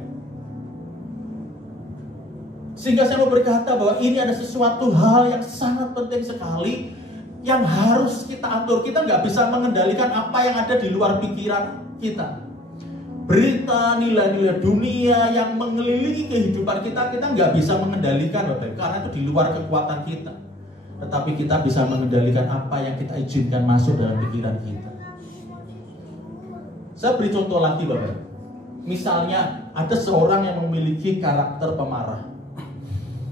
Sehingga saya mau berkata bahwa ini ada sesuatu hal yang sangat penting sekali yang harus kita atur. Kita nggak bisa mengendalikan apa yang ada di luar pikiran kita. Berita, nilai-nilai dunia yang mengelilingi kehidupan kita nggak bisa mengendalikan, Bapak Ibu, karena itu di luar kekuatan kita. Tetapi kita bisa mengendalikan apa yang kita izinkan masuk dalam pikiran kita. Saya beri contoh lagi, Bapak Ibu. Misalnya ada seorang yang memiliki karakter pemarah.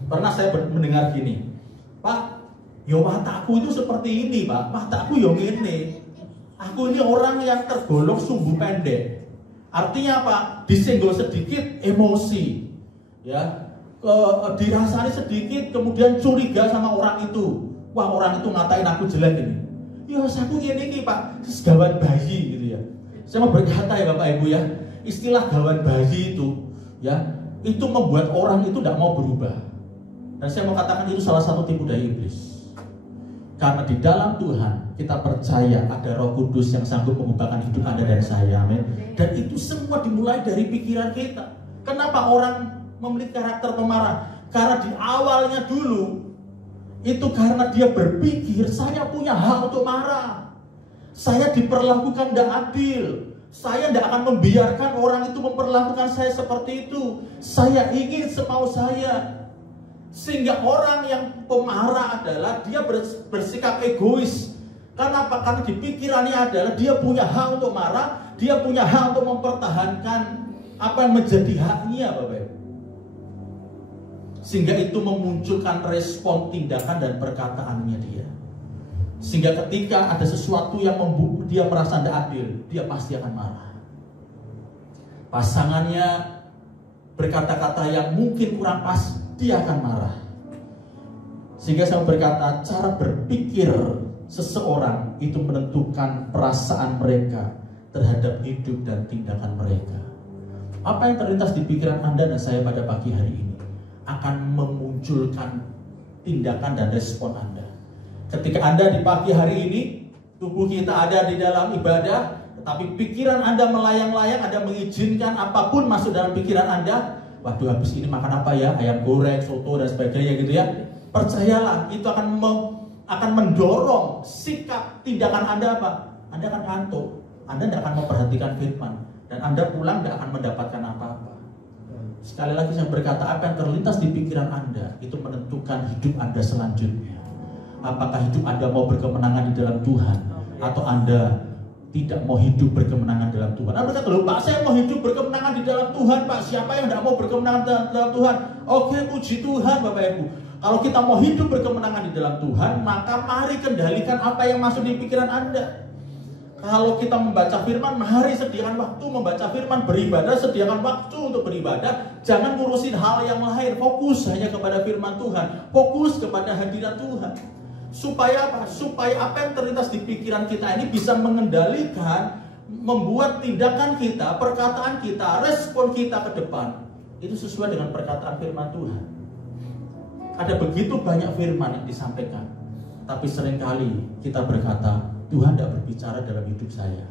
Pernah saya mendengar gini, Pak, yo mataku itu seperti ini, Pak. Mataku yo ngene. Aku ini orang yang tergolong sumbu pendek. Artinya apa? Disenggol sedikit emosi, ya, dirasani sedikit kemudian curiga sama orang itu. Wah, orang itu ngatain aku jelek ini. Ya, aku gini Pak, segawan bayi gitu ya. Saya mau berkata ya Bapak Ibu ya, istilah gawan bayi itu, ya, itu membuat orang itu tidak mau berubah. Dan saya mau katakan itu salah satu tipu daya iblis. Karena di dalam Tuhan kita percaya ada Roh Kudus yang sanggup mengubahkan hidup Anda dan saya, amin. Dan itu semua dimulai dari pikiran kita. Kenapa orang memiliki karakter pemarah? Karena di awalnya dulu itu karena dia berpikir saya punya hak untuk marah, saya diperlakukan tidak adil, saya tidak akan membiarkan orang itu memperlakukan saya seperti itu, saya ingin semau saya. Sehingga orang yang pemarah adalah dia bersikap egois. Kenapa? Karena di pikirannya adalah dia punya hak untuk marah, dia punya hak untuk mempertahankan apa yang menjadi haknya, Bapak Ibu. Sehingga itu memunculkan respon tindakan dan perkataannya dia. Sehingga ketika ada sesuatu yang membuat dia merasa tidak adil, dia pasti akan marah. Pasangannya berkata-kata yang mungkin kurang pas, dia akan marah. Sehingga saya berkata, cara berpikir seseorang itu menentukan perasaan mereka terhadap hidup dan tindakan mereka. Apa yang terlintas di pikiran Anda dan saya pada pagi hari ini akan memunculkan tindakan dan respon Anda. Ketika Anda di pagi hari ini, tubuh kita ada di dalam ibadah, tetapi pikiran Anda melayang-layang, Anda mengizinkan apapun masuk dalam pikiran Anda. Waduh, habis ini makan apa ya? Ayam goreng, soto dan sebagainya gitu ya. Percayalah, itu akan mendorong sikap tindakan Anda apa? Anda akan ngantuk, Anda tidak akan memperhatikan firman, dan Anda pulang tidak akan mendapatkan apa-apa. Sekali lagi saya berkata, apa yang terlintas di pikiran Anda itu menentukan hidup Anda selanjutnya. Apakah hidup Anda mau berkemenangan di dalam Tuhan, atau Anda tidak mau hidup berkemenangan dalam Tuhan. Anda berkata, loh Pak, saya mau hidup berkemenangan di dalam Tuhan, Pak. Siapa yang tidak mau berkemenangan dalam Tuhan? Oke, puji Tuhan Bapak Ibu. Kalau kita mau hidup berkemenangan di dalam Tuhan, maka mari kendalikan apa yang masuk di pikiran Anda. Kalau kita membaca firman, mari sediakan waktu membaca firman, beribadah, sediakan waktu untuk beribadah. Jangan ngurusin hal yang lain, fokus hanya kepada firman Tuhan, fokus kepada hadirat Tuhan. Supaya apa? Supaya apa yang terlintas di pikiran kita ini bisa mengendalikan, membuat tindakan kita, perkataan kita, respon kita ke depan itu sesuai dengan perkataan firman Tuhan. Ada begitu banyak firman yang disampaikan, tapi seringkali kita berkata, Tuhan tidak berbicara dalam hidup saya.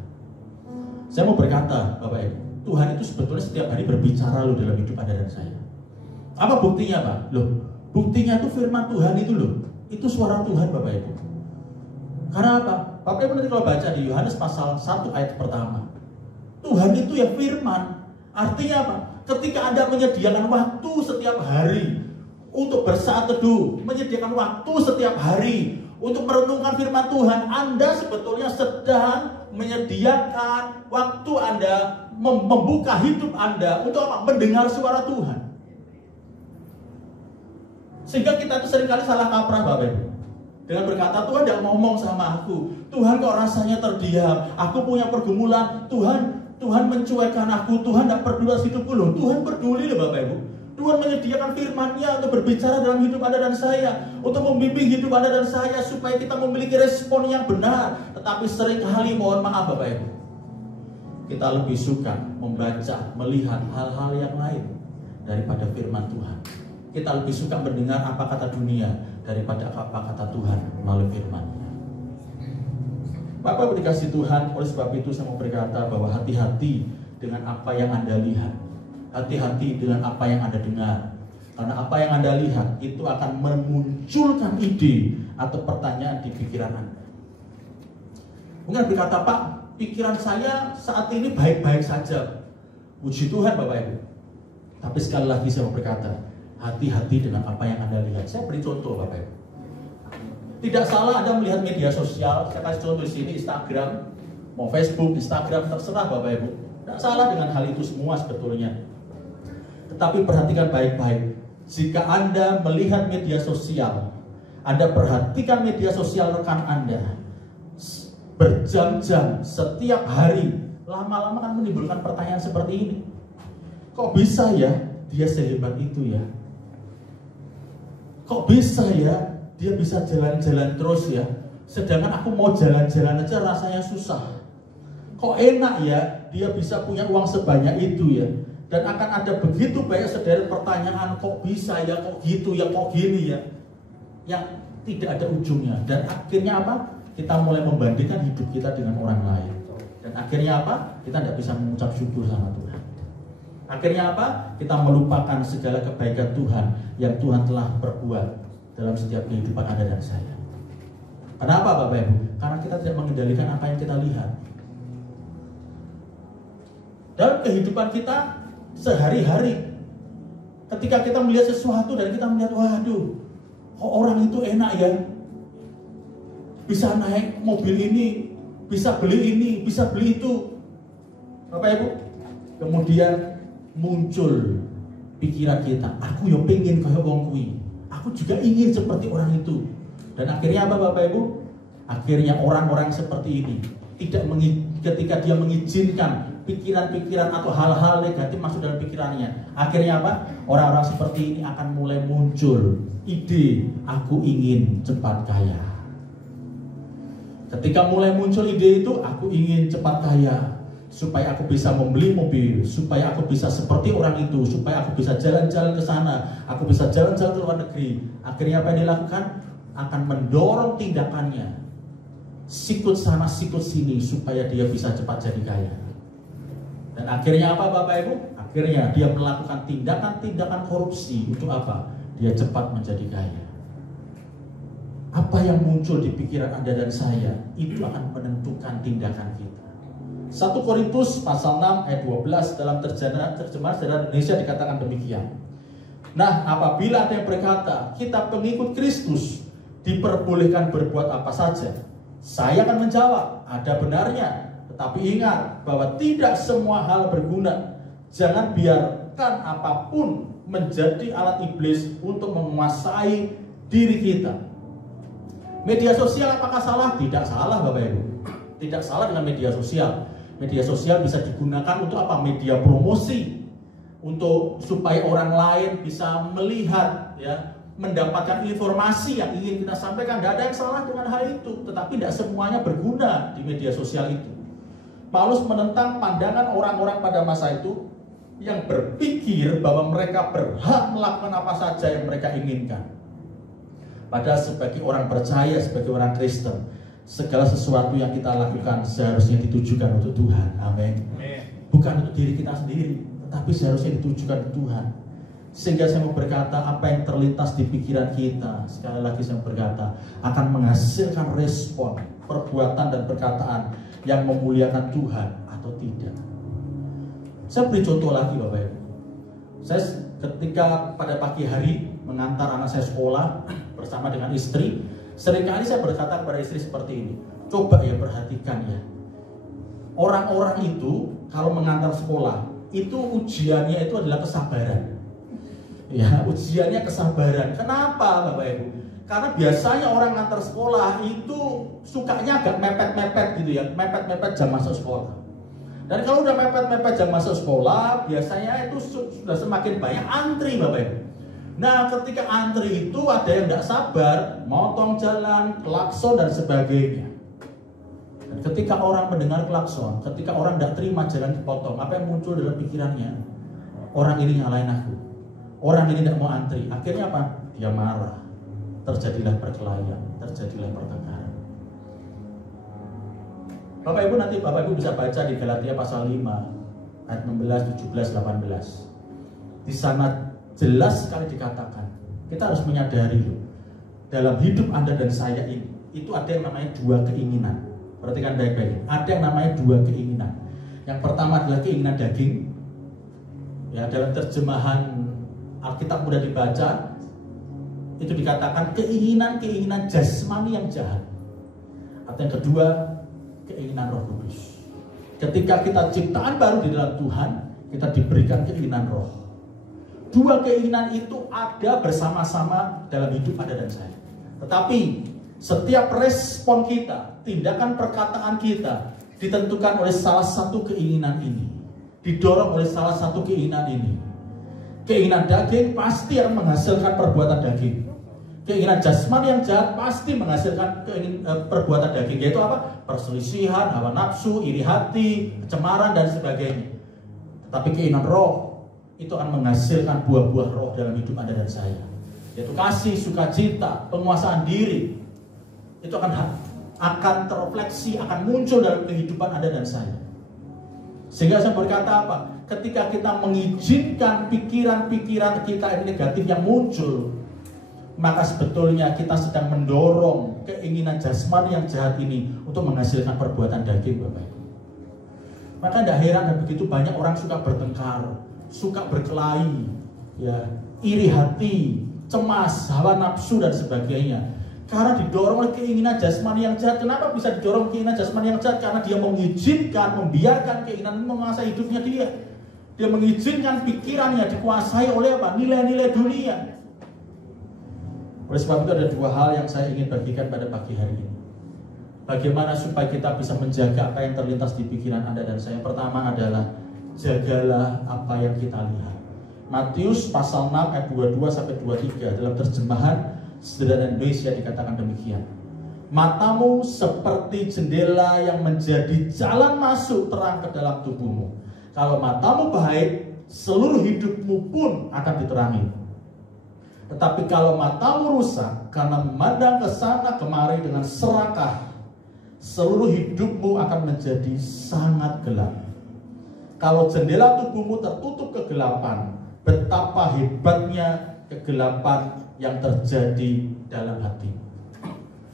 Saya mau berkata, Bapak Ibu, Tuhan itu sebetulnya setiap hari berbicara loh dalam hidup Anda dan saya. Apa buktinya, Pak? Loh, buktinya itu firman Tuhan itu loh. Itu suara Tuhan, Bapak Ibu. Karena apa? Bapak Ibu nanti kalau baca di Yohanes pasal 1 ayat pertama, Tuhan itu ya firman. Artinya apa? Ketika Anda menyediakan waktu setiap hari untuk bersaat teduh, menyediakan waktu setiap hari untuk merenungkan firman Tuhan, Anda sebetulnya sedang menyediakan waktu Anda, membuka hidup Anda untuk apa? Mendengar suara Tuhan. Sehingga kita itu seringkali salah kaprah, Bapak Ibu, dengan berkata, Tuhan tidak ngomong sama aku, Tuhan kok rasanya terdiam, aku punya pergumulan, Tuhan mencuekkan aku, Tuhan tidak peduli hidupku. Loh, Tuhan peduli loh Bapak Ibu. Tuhan menyediakan firman-Nya untuk berbicara dalam hidup Anda dan saya, untuk membimbing hidup Anda dan saya supaya kita memiliki respon yang benar. Tetapi seringkali, mohon maaf Bapak Ibu, kita lebih suka membaca, melihat hal-hal yang lain daripada firman Tuhan. Kita lebih suka mendengar apa kata dunia daripada apa kata Tuhan melalui firman-Nya. Bapak dikasih Tuhan, oleh sebab itu saya mau berkata bahwa hati-hati dengan apa yang Anda lihat. Hati-hati dengan apa yang Anda dengar. Karena apa yang Anda lihat itu akan memunculkan ide atau pertanyaan di pikiran Anda. Mungkin berkata, Pak, pikiran saya saat ini baik-baik saja. Puji Tuhan Bapak Ibu. Tapi sekali lagi saya mau berkata, hati-hati dengan apa yang Anda lihat. Saya beri contoh Bapak Ibu. Tidak salah Anda melihat media sosial. Saya kasih contoh di sini, Instagram, mau Facebook, Instagram, terserah Bapak Ibu. Tidak salah dengan hal itu semua sebetulnya. Tetapi perhatikan baik-baik. Jika Anda melihat media sosial, Anda perhatikan media sosial rekan Anda berjam-jam setiap hari, lama-lama kan menimbulkan pertanyaan seperti ini. Kok bisa ya dia sehebat itu ya? Kok bisa ya dia bisa jalan-jalan terus ya? Sedangkan aku mau jalan-jalan aja rasanya susah. Kok enak ya dia bisa punya uang sebanyak itu ya? Dan akan ada begitu banyak sederet pertanyaan, kok bisa ya, kok gitu ya, kok gini ya, yang tidak ada ujungnya. Dan akhirnya apa? Kita mulai membandingkan hidup kita dengan orang lain. Dan akhirnya apa? Kita tidak bisa mengucap syukur sama Tuhan. Akhirnya apa? Kita melupakan segala kebaikan Tuhan yang Tuhan telah perbuat dalam setiap kehidupan Anda dan saya. Kenapa Bapak Ibu? Karena kita tidak mengendalikan apa yang kita lihat. Dalam kehidupan kita sehari-hari, ketika kita melihat sesuatu dan kita melihat, waduh, kok orang itu enak ya, bisa naik mobil ini, bisa beli ini, bisa beli itu, Bapak Ibu. Kemudian muncul pikiran kita, aku yang pengen kayak wong kuwi, aku juga ingin seperti orang itu. Dan akhirnya apa Bapak Ibu? Akhirnya orang-orang seperti ini ketika dia mengizinkan pikiran-pikiran atau hal-hal negatif masuk dalam pikirannya, akhirnya apa? Orang-orang seperti ini akan mulai muncul ide, aku ingin cepat kaya. Ketika mulai muncul ide itu, aku ingin cepat kaya, supaya aku bisa membeli mobil, supaya aku bisa seperti orang itu, supaya aku bisa jalan-jalan ke sana, aku bisa jalan-jalan ke luar negeri. Akhirnya apa yang dilakukan? Akan mendorong tindakannya, sikut sana sikut sini, supaya dia bisa cepat jadi kaya. Dan akhirnya apa Bapak Ibu? Akhirnya dia melakukan tindakan-tindakan korupsi. Untuk apa? Dia cepat menjadi kaya. Apa yang muncul di pikiran Anda dan saya, itu akan menentukan tindakan kita. 1 Korintus pasal 6 ayat 12 dalam terjemahan Sederhana Indonesia dikatakan demikian. Nah, apabila ada yang berkata, kita pengikut Kristus, diperbolehkan berbuat apa saja, saya akan menjawab, ada benarnya. Tetapi ingat bahwa tidak semua hal berguna. Jangan biarkan apapun menjadi alat iblis untuk menguasai diri kita. Media sosial apakah salah? Tidak salah Bapak Ibu. Tidak salah dengan media sosial. Media sosial bisa digunakan untuk apa? Media promosi. Untuk supaya orang lain bisa melihat ya, mendapatkan informasi yang ingin kita sampaikan. Tidak ada yang salah dengan hal itu. Tetapi tidak semuanya berguna di media sosial itu. Paulus menentang pandangan orang-orang pada masa itu yang berpikir bahwa mereka berhak melakukan apa saja yang mereka inginkan. Padahal sebagai orang percaya, sebagai orang Kristen, segala sesuatu yang kita lakukan seharusnya ditujukan untuk Tuhan. Amin. Bukan untuk diri kita sendiri, tetapi seharusnya ditujukan untuk Tuhan. Sehingga saya mau berkata, apa yang terlintas di pikiran kita, sekali lagi saya berkata, akan menghasilkan respon, perbuatan dan perkataan yang memuliakan Tuhan atau tidak. Saya beri contoh lagi Bapak Ibu. Saya ketika pada pagi hari mengantar anak saya sekolah bersama dengan istri, seringkali saya berkata kepada istri seperti ini, coba ya perhatikan ya, orang-orang itu kalau mengantar sekolah, itu ujiannya itu adalah kesabaran. Ya, ujiannya kesabaran. Kenapa Bapak Ibu? Karena biasanya orang antar sekolah itu sukanya agak mepet-mepet gitu ya, mepet-mepet jam masuk sekolah. Dan kalau udah mepet-mepet jam masuk sekolah, biasanya itu sudah semakin banyak antri Bapak Ibu. Nah, ketika antri itu ada yang tidak sabar, motong jalan, klakson dan sebagainya. Dan ketika orang mendengar klakson, ketika orang tidak terima jalan dipotong, apa yang muncul dalam pikirannya? Orang ini nyalain aku. Orang ini tidak mau antri. Akhirnya apa? Dia marah. Terjadilah perkelahian, terjadilah pertengkaran. Bapak Ibu, nanti Bapak Ibu bisa baca di Galatia pasal 5 ayat 16, 17, 18. Di sana jelas sekali dikatakan, kita harus menyadari loh, dalam hidup Anda dan saya ini, itu ada yang namanya dua keinginan. Perhatikan baik-baik. Ada yang namanya dua keinginan. Yang pertama adalah keinginan daging. Ya, dalam terjemahan Alkitab mudah dibaca, itu dikatakan keinginan-keinginan jasmani yang jahat. Atau yang kedua, keinginan Roh Kudus. Ketika kita ciptaan baru di dalam Tuhan, kita diberikan keinginan roh. Dua keinginan itu ada bersama-sama dalam hidup Anda dan saya. Tetapi setiap respon kita, tindakan perkataan kita ditentukan oleh salah satu keinginan ini, didorong oleh salah satu keinginan ini. Keinginan daging pasti akan menghasilkan perbuatan daging. Keinginan jasmani yang jahat pasti menghasilkan perbuatan daging, yaitu apa? Perselisihan, hawa nafsu, iri hati, kecemaran dan sebagainya. Tapi keinginan roh itu akan menghasilkan buah-buah roh dalam hidup Anda dan saya, yaitu kasih, sukacita, penguasaan diri. Itu akan terrefleksi, akan muncul dalam kehidupan Anda dan saya. Sehingga saya berkata apa? Ketika kita mengizinkan pikiran-pikiran kita ini negatif yang muncul, maka sebetulnya kita sedang mendorong keinginan jasmani yang jahat ini untuk menghasilkan perbuatan daging Bapak Ibu. Maka tidak heran dan begitu banyak orang suka bertengkar, suka berkelahi, ya, iri hati, cemas, hawa nafsu dan sebagainya. Karena didorong oleh keinginan jasmani yang jahat. Kenapa bisa didorong keinginan jasmani yang jahat? Karena dia mengizinkan, membiarkan keinginan ini menguasai hidupnya dia. Dia mengizinkan pikirannya dikuasai oleh apa? Nilai-nilai dunia. Oleh sebab itu ada dua hal yang saya ingin bagikan pada pagi hari ini. Bagaimana supaya kita bisa menjaga apa yang terlintas di pikiran Anda dan saya. Pertama adalah jagalah apa yang kita lihat. Matius pasal 6 ayat 22 sampai 23 dalam terjemahan Sederhana Indonesia dikatakan demikian. Matamu seperti jendela yang menjadi jalan masuk terang ke dalam tubuhmu. Kalau matamu baik, seluruh hidupmu pun akan diterangi. Tetapi kalau matamu rusak karena memandang ke sana kemari dengan serakah, seluruh hidupmu akan menjadi sangat gelap. Kalau jendela tubuhmu tertutup kegelapan, betapa hebatnya kegelapan yang terjadi dalam hati.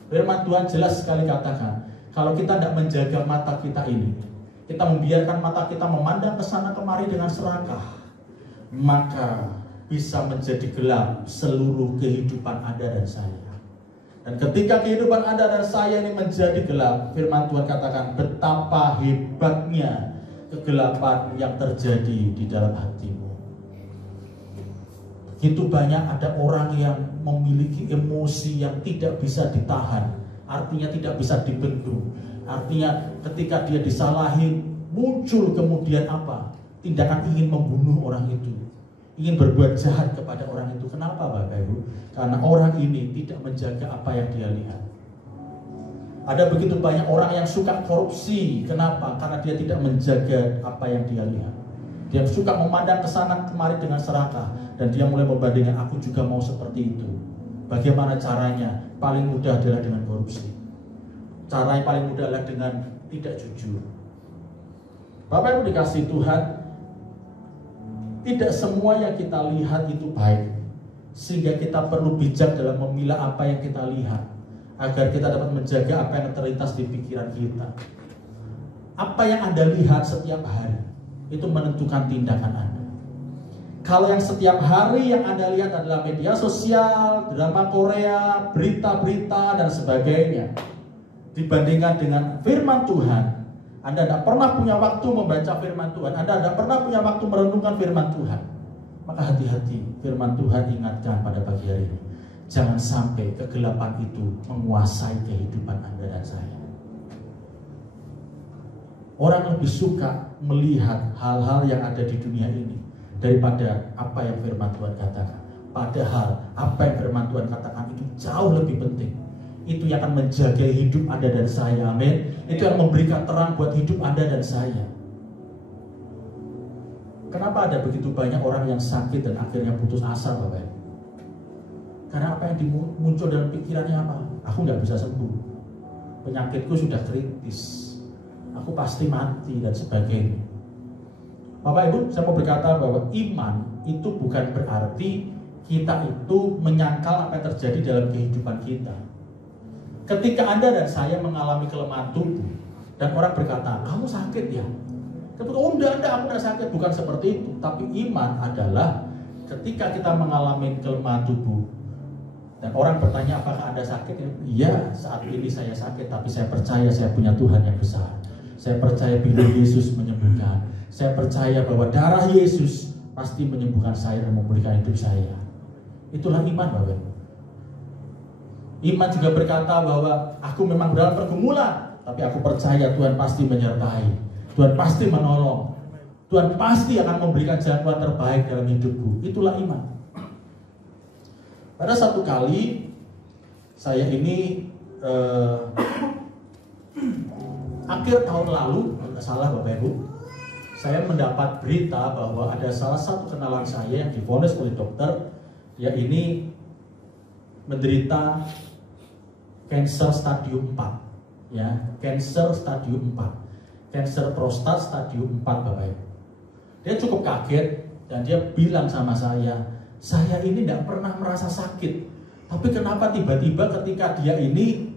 Firman Tuhan jelas sekali katakan, kalau kita tidak menjaga mata kita ini, kita membiarkan mata kita memandang ke sana kemari dengan serakah, maka bisa menjadi gelap seluruh kehidupan Anda dan saya. Dan ketika kehidupan Anda dan saya ini menjadi gelap, firman Tuhan katakan betapa hebatnya kegelapan yang terjadi di dalam hatimu. Begitu banyak ada orang yang memiliki emosi yang tidak bisa ditahan, artinya tidak bisa dibendung. Artinya ketika dia disalahin, muncul kemudian apa? Tindakan ingin membunuh orang itu, ingin berbuat jahat kepada orang itu. Kenapa Bapak Ibu? Karena orang ini tidak menjaga apa yang dia lihat. Ada begitu banyak orang yang suka korupsi. Kenapa? Karena dia tidak menjaga apa yang dia lihat. Dia suka memandang ke sana kemari dengan serakah, dan dia mulai membandingkan, aku juga mau seperti itu. Bagaimana caranya? Paling mudah adalah dengan korupsi. Cara yang paling mudah adalah dengan tidak jujur. Bapak Ibu dikasih Tuhan, Tidak semua yang kita lihat itu baik, sehingga kita perlu bijak dalam memilah apa yang kita lihat, agar kita dapat menjaga apa yang terlintas di pikiran kita. Apa yang Anda lihat setiap hari itu menentukan tindakan Anda. Kalau yang setiap hari yang Anda lihat adalah media sosial, drama Korea, berita-berita dan sebagainya, dibandingkan dengan firman Tuhan, Anda tidak pernah punya waktu membaca firman Tuhan, Anda tidak pernah punya waktu merenungkan firman Tuhan, maka hati-hati, firman Tuhan ingatkan pada pagi hari ini, jangan sampai kegelapan itu menguasai kehidupan Anda dan saya. Orang lebih suka melihat hal-hal yang ada di dunia ini daripada apa yang firman Tuhan katakan. Padahal apa yang firman Tuhan katakan itu jauh lebih penting. Itu yang akan menjaga hidup Anda dan saya, amin. Itu yang memberikan terang buat hidup Anda dan saya. Kenapa ada begitu banyak orang yang sakit dan akhirnya putus asa, Bapak? Karena apa yang muncul dalam pikirannya apa? Aku nggak bisa sembuh, penyakitku sudah kritis, aku pasti mati dan sebagainya. Bapak Ibu, saya mau berkata bahwa iman itu bukan berarti kita itu menyangkal apa yang terjadi dalam kehidupan kita. Ketika Anda dan saya mengalami kelemahan tubuh dan orang berkata, kamu sakit ya? Oh enggak, aku tidak sakit. Bukan seperti itu. Tapi iman adalah ketika kita mengalami kelemahan tubuh dan orang bertanya apakah Anda sakit? Iya, saat ini saya sakit, tapi saya percaya saya punya Tuhan yang besar. Saya percaya bila Yesus menyembuhkan. Saya percaya bahwa darah Yesus pasti menyembuhkan saya dan memulihkan hidup saya. Itulah iman, Bapak. Iman juga berkata bahwa aku memang dalam pergumulan, tapi aku percaya Tuhan pasti menyertai. Tuhan pasti menolong. Tuhan pasti akan memberikan jalan keluar terbaik dalam hidupku. Itulah iman. Pada satu kali saya ini akhir tahun lalu, tidak salah Bapak Ibu, saya mendapat berita bahwa ada salah satu kenalan saya yang divonis oleh dokter, ya ini menderita kanker stadium 4, ya, kanker stadium 4, kanker prostat stadium 4, Bapak Ibu. Dia cukup kaget dan dia bilang sama saya ini tidak pernah merasa sakit, tapi kenapa tiba-tiba ketika dia ini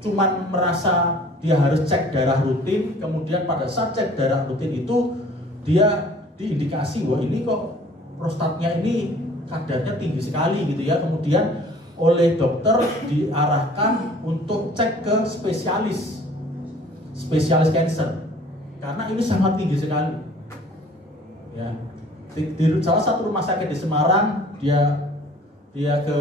cuman merasa dia harus cek darah rutin, kemudian pada saat cek darah rutin itu dia diindikasi wah ini kok prostatnya ini kadarnya tinggi sekali gitu ya. Kemudian oleh dokter diarahkan untuk cek ke spesialis kanker karena ini sangat tinggi sekali. Ya, di salah satu rumah sakit di Semarang dia ke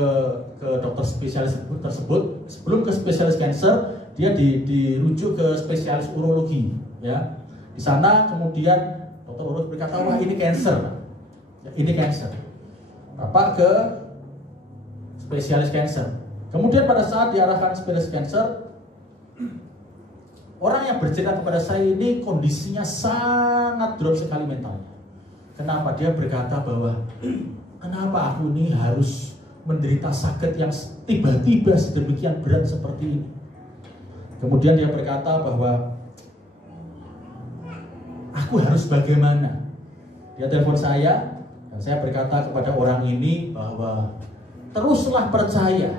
dokter spesialis tersebut. Sebelum ke spesialis kanker dia dirujuk ke spesialis urologi, ya. Di sana kemudian dokter urolog berkata, wah ini kanker, ya, ini kanker. Bapak ke spesialis kanker. Kemudian pada saat diarahkan spesialis kanker, orang yang bercerita kepada saya ini kondisinya sangat drop sekali mentalnya. Kenapa? Dia berkata bahwa kenapa aku ini harus menderita sakit yang tiba-tiba sedemikian berat seperti ini. Kemudian dia berkata bahwa aku harus bagaimana. Dia telepon saya dan saya berkata kepada orang ini bahwa teruslah percaya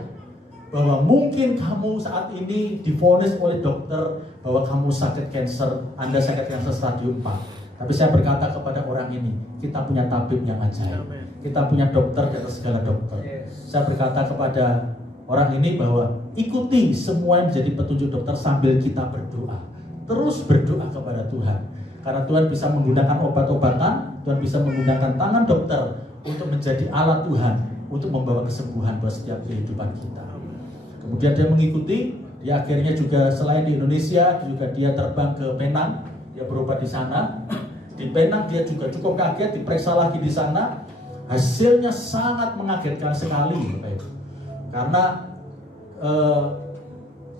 bahwa mungkin kamu saat ini divonis oleh dokter bahwa kamu sakit kanker, Anda sakit kanker stadium 4. Tapi saya berkata kepada orang ini, kita punya tabib yang ajaib, kita punya dokter di atas segala dokter. Saya berkata kepada orang ini bahwa ikuti semua yang menjadi petunjuk dokter sambil kita berdoa. Terus berdoa kepada Tuhan. Karena Tuhan bisa menggunakan obat-obatan, Tuhan bisa menggunakan tangan dokter untuk menjadi alat Tuhan untuk membawa kesembuhan buat setiap kehidupan kita. Kemudian dia mengikuti, dia akhirnya juga selain di Indonesia, juga dia terbang ke Penang, dia berobat di sana. Di Penang dia juga cukup kaget, diperiksa lagi di sana. Hasilnya sangat mengagetkan sekali, Bapak Ibu. Karena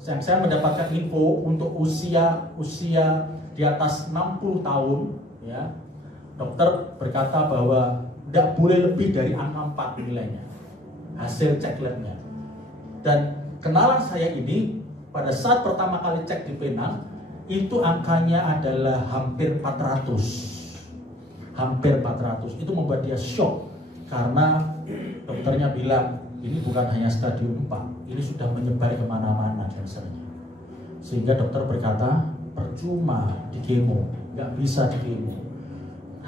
saya mendapatkan info untuk usia di atas 60 tahun, ya, dokter berkata bahwa tidak boleh lebih dari angka 4 nilainya, hasil cek labnya. Dan kenalan saya ini pada saat pertama kali cek di Penang itu angkanya adalah hampir 400. hampir 400. Itu membuat dia shock karena dokternya bilang ini bukan hanya stadium 4, ini sudah menyebar kemana-mana kansernya. Sehingga dokter berkata percuma di kemo, nggak bisa di kemo,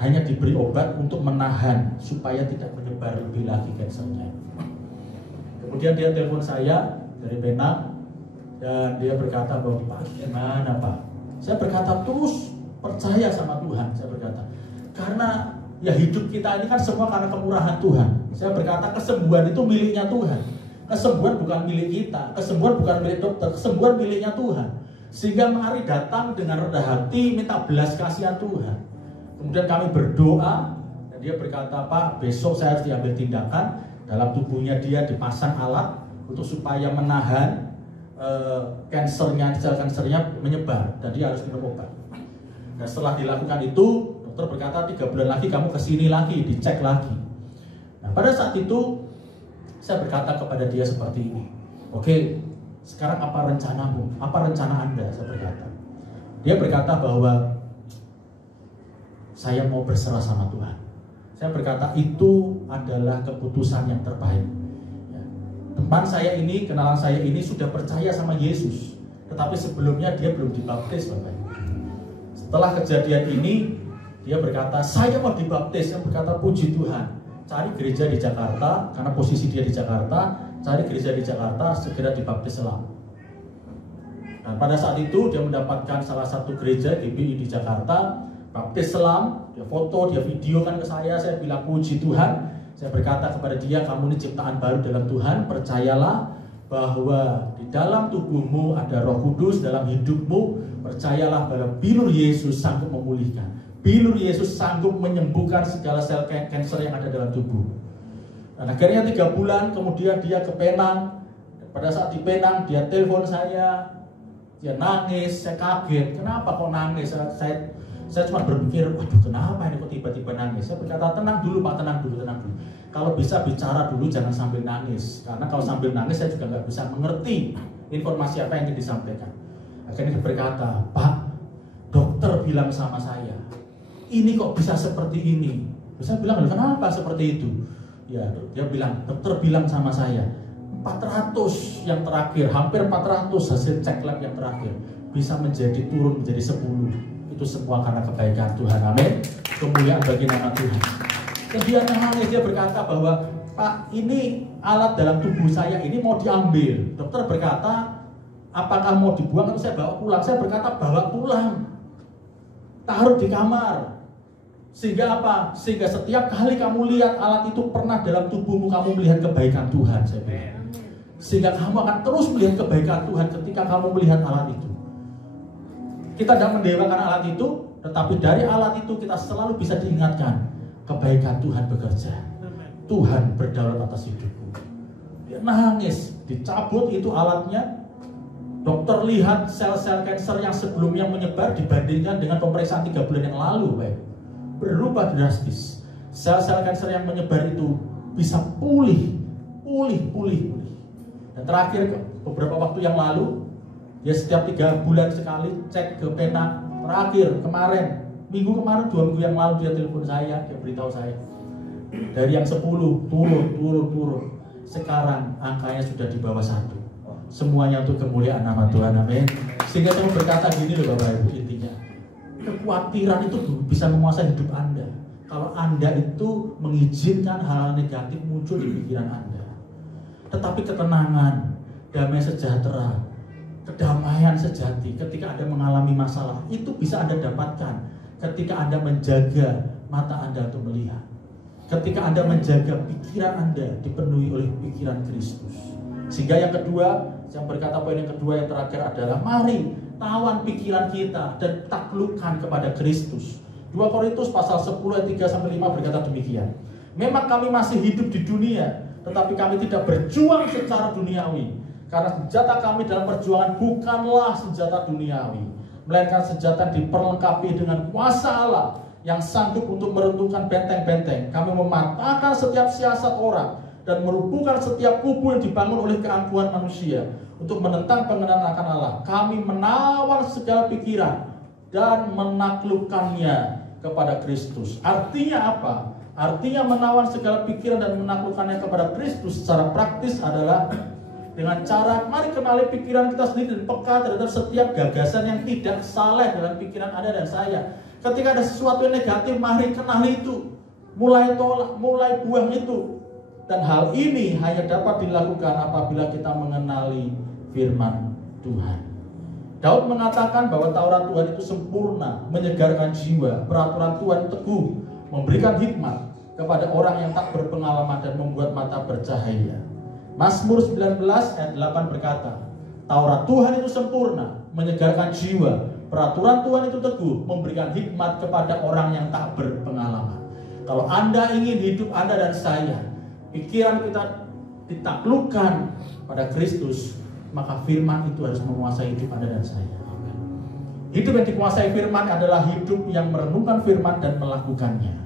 hanya diberi obat untuk menahan supaya tidak menyebar lebih lagi kansernya. Kemudian dia telepon saya dari Penang dan dia berkata bahwa Pak gimana Pak? Saya berkata terus percaya sama Tuhan. Saya berkata karena ya hidup kita ini kan semua karena kemurahan Tuhan. Saya berkata kesembuhan itu miliknya Tuhan. Kesembuhan bukan milik kita, kesembuhan bukan milik dokter, kesembuhan miliknya Tuhan. Sehingga mari datang dengan rendah hati minta belas kasihan Tuhan. Kemudian kami berdoa dan dia berkata Pak besok saya harus diambil tindakan. Dalam tubuhnya dia dipasang alat untuk supaya menahan sel kansernya menyebar dan dia harus minum obat. Dan setelah dilakukan itu dokter berkata 3 bulan lagi kamu kesini lagi, dicek lagi. Nah pada saat itu saya berkata kepada dia seperti ini, oke, sekarang apa rencanamu? Apa rencana Anda? Saya berkata. Dia berkata bahwa saya mau berserah sama Tuhan. Saya berkata itu adalah keputusan yang terbaik. Ya. Teman saya ini, kenalan saya ini sudah percaya sama Yesus, tetapi sebelumnya dia belum dibaptis, Bapak. Setelah kejadian ini dia berkata, saya mau dibaptis. Yang berkata, puji Tuhan, cari gereja di Jakarta, karena posisi dia di Jakarta, cari gereja di Jakarta, segera dibaptis Selam. Dan pada saat itu dia mendapatkan salah satu gereja GBI di Jakarta, baptis Selam, dia foto, dia videokan ke saya bilang puji Tuhan. Saya berkata kepada dia, kamu ini ciptaan baru dalam Tuhan, percayalah bahwa di dalam tubuhmu ada Roh Kudus, dalam hidupmu, percayalah bahwa bilur Yesus sanggup memulihkan. Bilur Yesus sanggup menyembuhkan segala sel kanker yang ada dalam tubuh. Dan akhirnya 3 bulan kemudian dia ke Penang. Dan pada saat di Penang dia telepon saya, dia nangis, saya kaget. Kenapa kok nangis? Saya cuma berpikir, waduh kenapa ini kok tiba-tiba nangis? Saya berkata tenang dulu Pak, tenang dulu. Kalau bisa bicara dulu, jangan sambil nangis. Karena kalau sambil nangis saya juga nggak bisa mengerti informasi apa yang ingin disampaikan. Akhirnya dia berkata, Pak, dokter bilang sama saya, ini kok bisa seperti ini. Saya bilang, kenapa seperti itu? Ya, dia bilang, dokter bilang sama saya, 400 yang terakhir, hampir 400 hasil cek lab yang terakhir bisa turun menjadi 10. Itu semua karena kebaikan Tuhan. Amin. Kemuliaan bagi nama Tuhan. Dan dia nangis, dia berkata bahwa Pak, ini alat dalam tubuh saya ini mau diambil. Dokter berkata, apakah mau dibuang atau saya bawa pulang? Saya berkata, bawa pulang, taruh di kamar. Sehingga apa? Sehingga setiap kali kamu lihat alat itu pernah dalam tubuhmu, kamu melihat kebaikan Tuhan. Saya bilang. Sehingga kamu akan terus melihat kebaikan Tuhan ketika kamu melihat alat itu. Kita tidak mendewakan alat itu, tetapi dari alat itu kita selalu bisa diingatkan kebaikan Tuhan bekerja. Tuhan berdaulat atas hidupku. Dia nangis, dicabut itu alatnya. Dokter lihat sel-sel kanker yang sebelumnya menyebar dibandingkan dengan pemeriksaan 3 bulan yang lalu, baik, berubah drastis. Sel-sel kanker yang menyebar itu bisa pulih. Dan terakhir beberapa waktu yang lalu, dia setiap 3 bulan sekali cek ke Penang. Terakhir kemarin, minggu kemarin, 2 minggu yang lalu dia telepon saya, dia beritahu saya dari yang 10 turun. Sekarang angkanya sudah di bawah 1. Semuanya untuk kemuliaan nama Tuhan. Amin. Sehingga saya berkata gini loh Bapak Ibu, intinya kekhawatiran itu bisa menguasai hidup Anda kalau Anda itu mengizinkan hal-hal negatif muncul di pikiran Anda. Tetapi ketenangan, damai sejahtera, kedamaian sejati ketika Anda mengalami masalah itu bisa Anda dapatkan ketika Anda menjaga mata Anda untuk melihat, ketika Anda menjaga pikiran Anda dipenuhi oleh pikiran Kristus. Sehingga yang kedua, yang berkata poin yang kedua yang terakhir adalah mari tawan pikiran kita dan taklukkan kepada Kristus. 2 Korintus pasal 10 ayat 3-5 berkata demikian. Memang kami masih hidup di dunia, tetapi kami tidak berjuang secara duniawi. Karena senjata kami dalam perjuangan bukanlah senjata duniawi, melainkan senjata diperlengkapi dengan kuasa Allah yang sanggup untuk meruntuhkan benteng-benteng. Kami mematahkan setiap siasat orang dan merubuhkan setiap kubu yang dibangun oleh keangkuhan manusia untuk menentang pengenalan akan Allah. Kami menawan segala pikiran dan menaklukkannya kepada Kristus. Artinya apa? Artinya menawan segala pikiran dan menaklukkannya kepada Kristus secara praktis adalah dengan cara mari kenali pikiran kita sendiri dan peka terhadap setiap gagasan yang tidak saleh dalam pikiran Anda dan saya. Ketika ada sesuatu yang negatif, mari kenali itu. Mulai tolak, mulai buang itu. Dan hal ini hanya dapat dilakukan apabila kita mengenali firman Tuhan. Daud mengatakan bahwa Taurat Tuhan itu sempurna, menyegarkan jiwa, peraturan Tuhan teguh, memberikan hikmat kepada orang yang tak berpengalaman dan membuat mata bercahaya. Mazmur 19 ayat 8 berkata, Taurat Tuhan itu sempurna, menyegarkan jiwa, peraturan Tuhan itu teguh, memberikan hikmat kepada orang yang tak berpengalaman. Kalau Anda ingin hidup Anda dan saya, pikiran kita ditaklukkan pada Kristus, maka firman itu harus menguasai hidup Anda dan saya. Hidup yang dikuasai firman adalah hidup yang merenungkan firman dan melakukannya.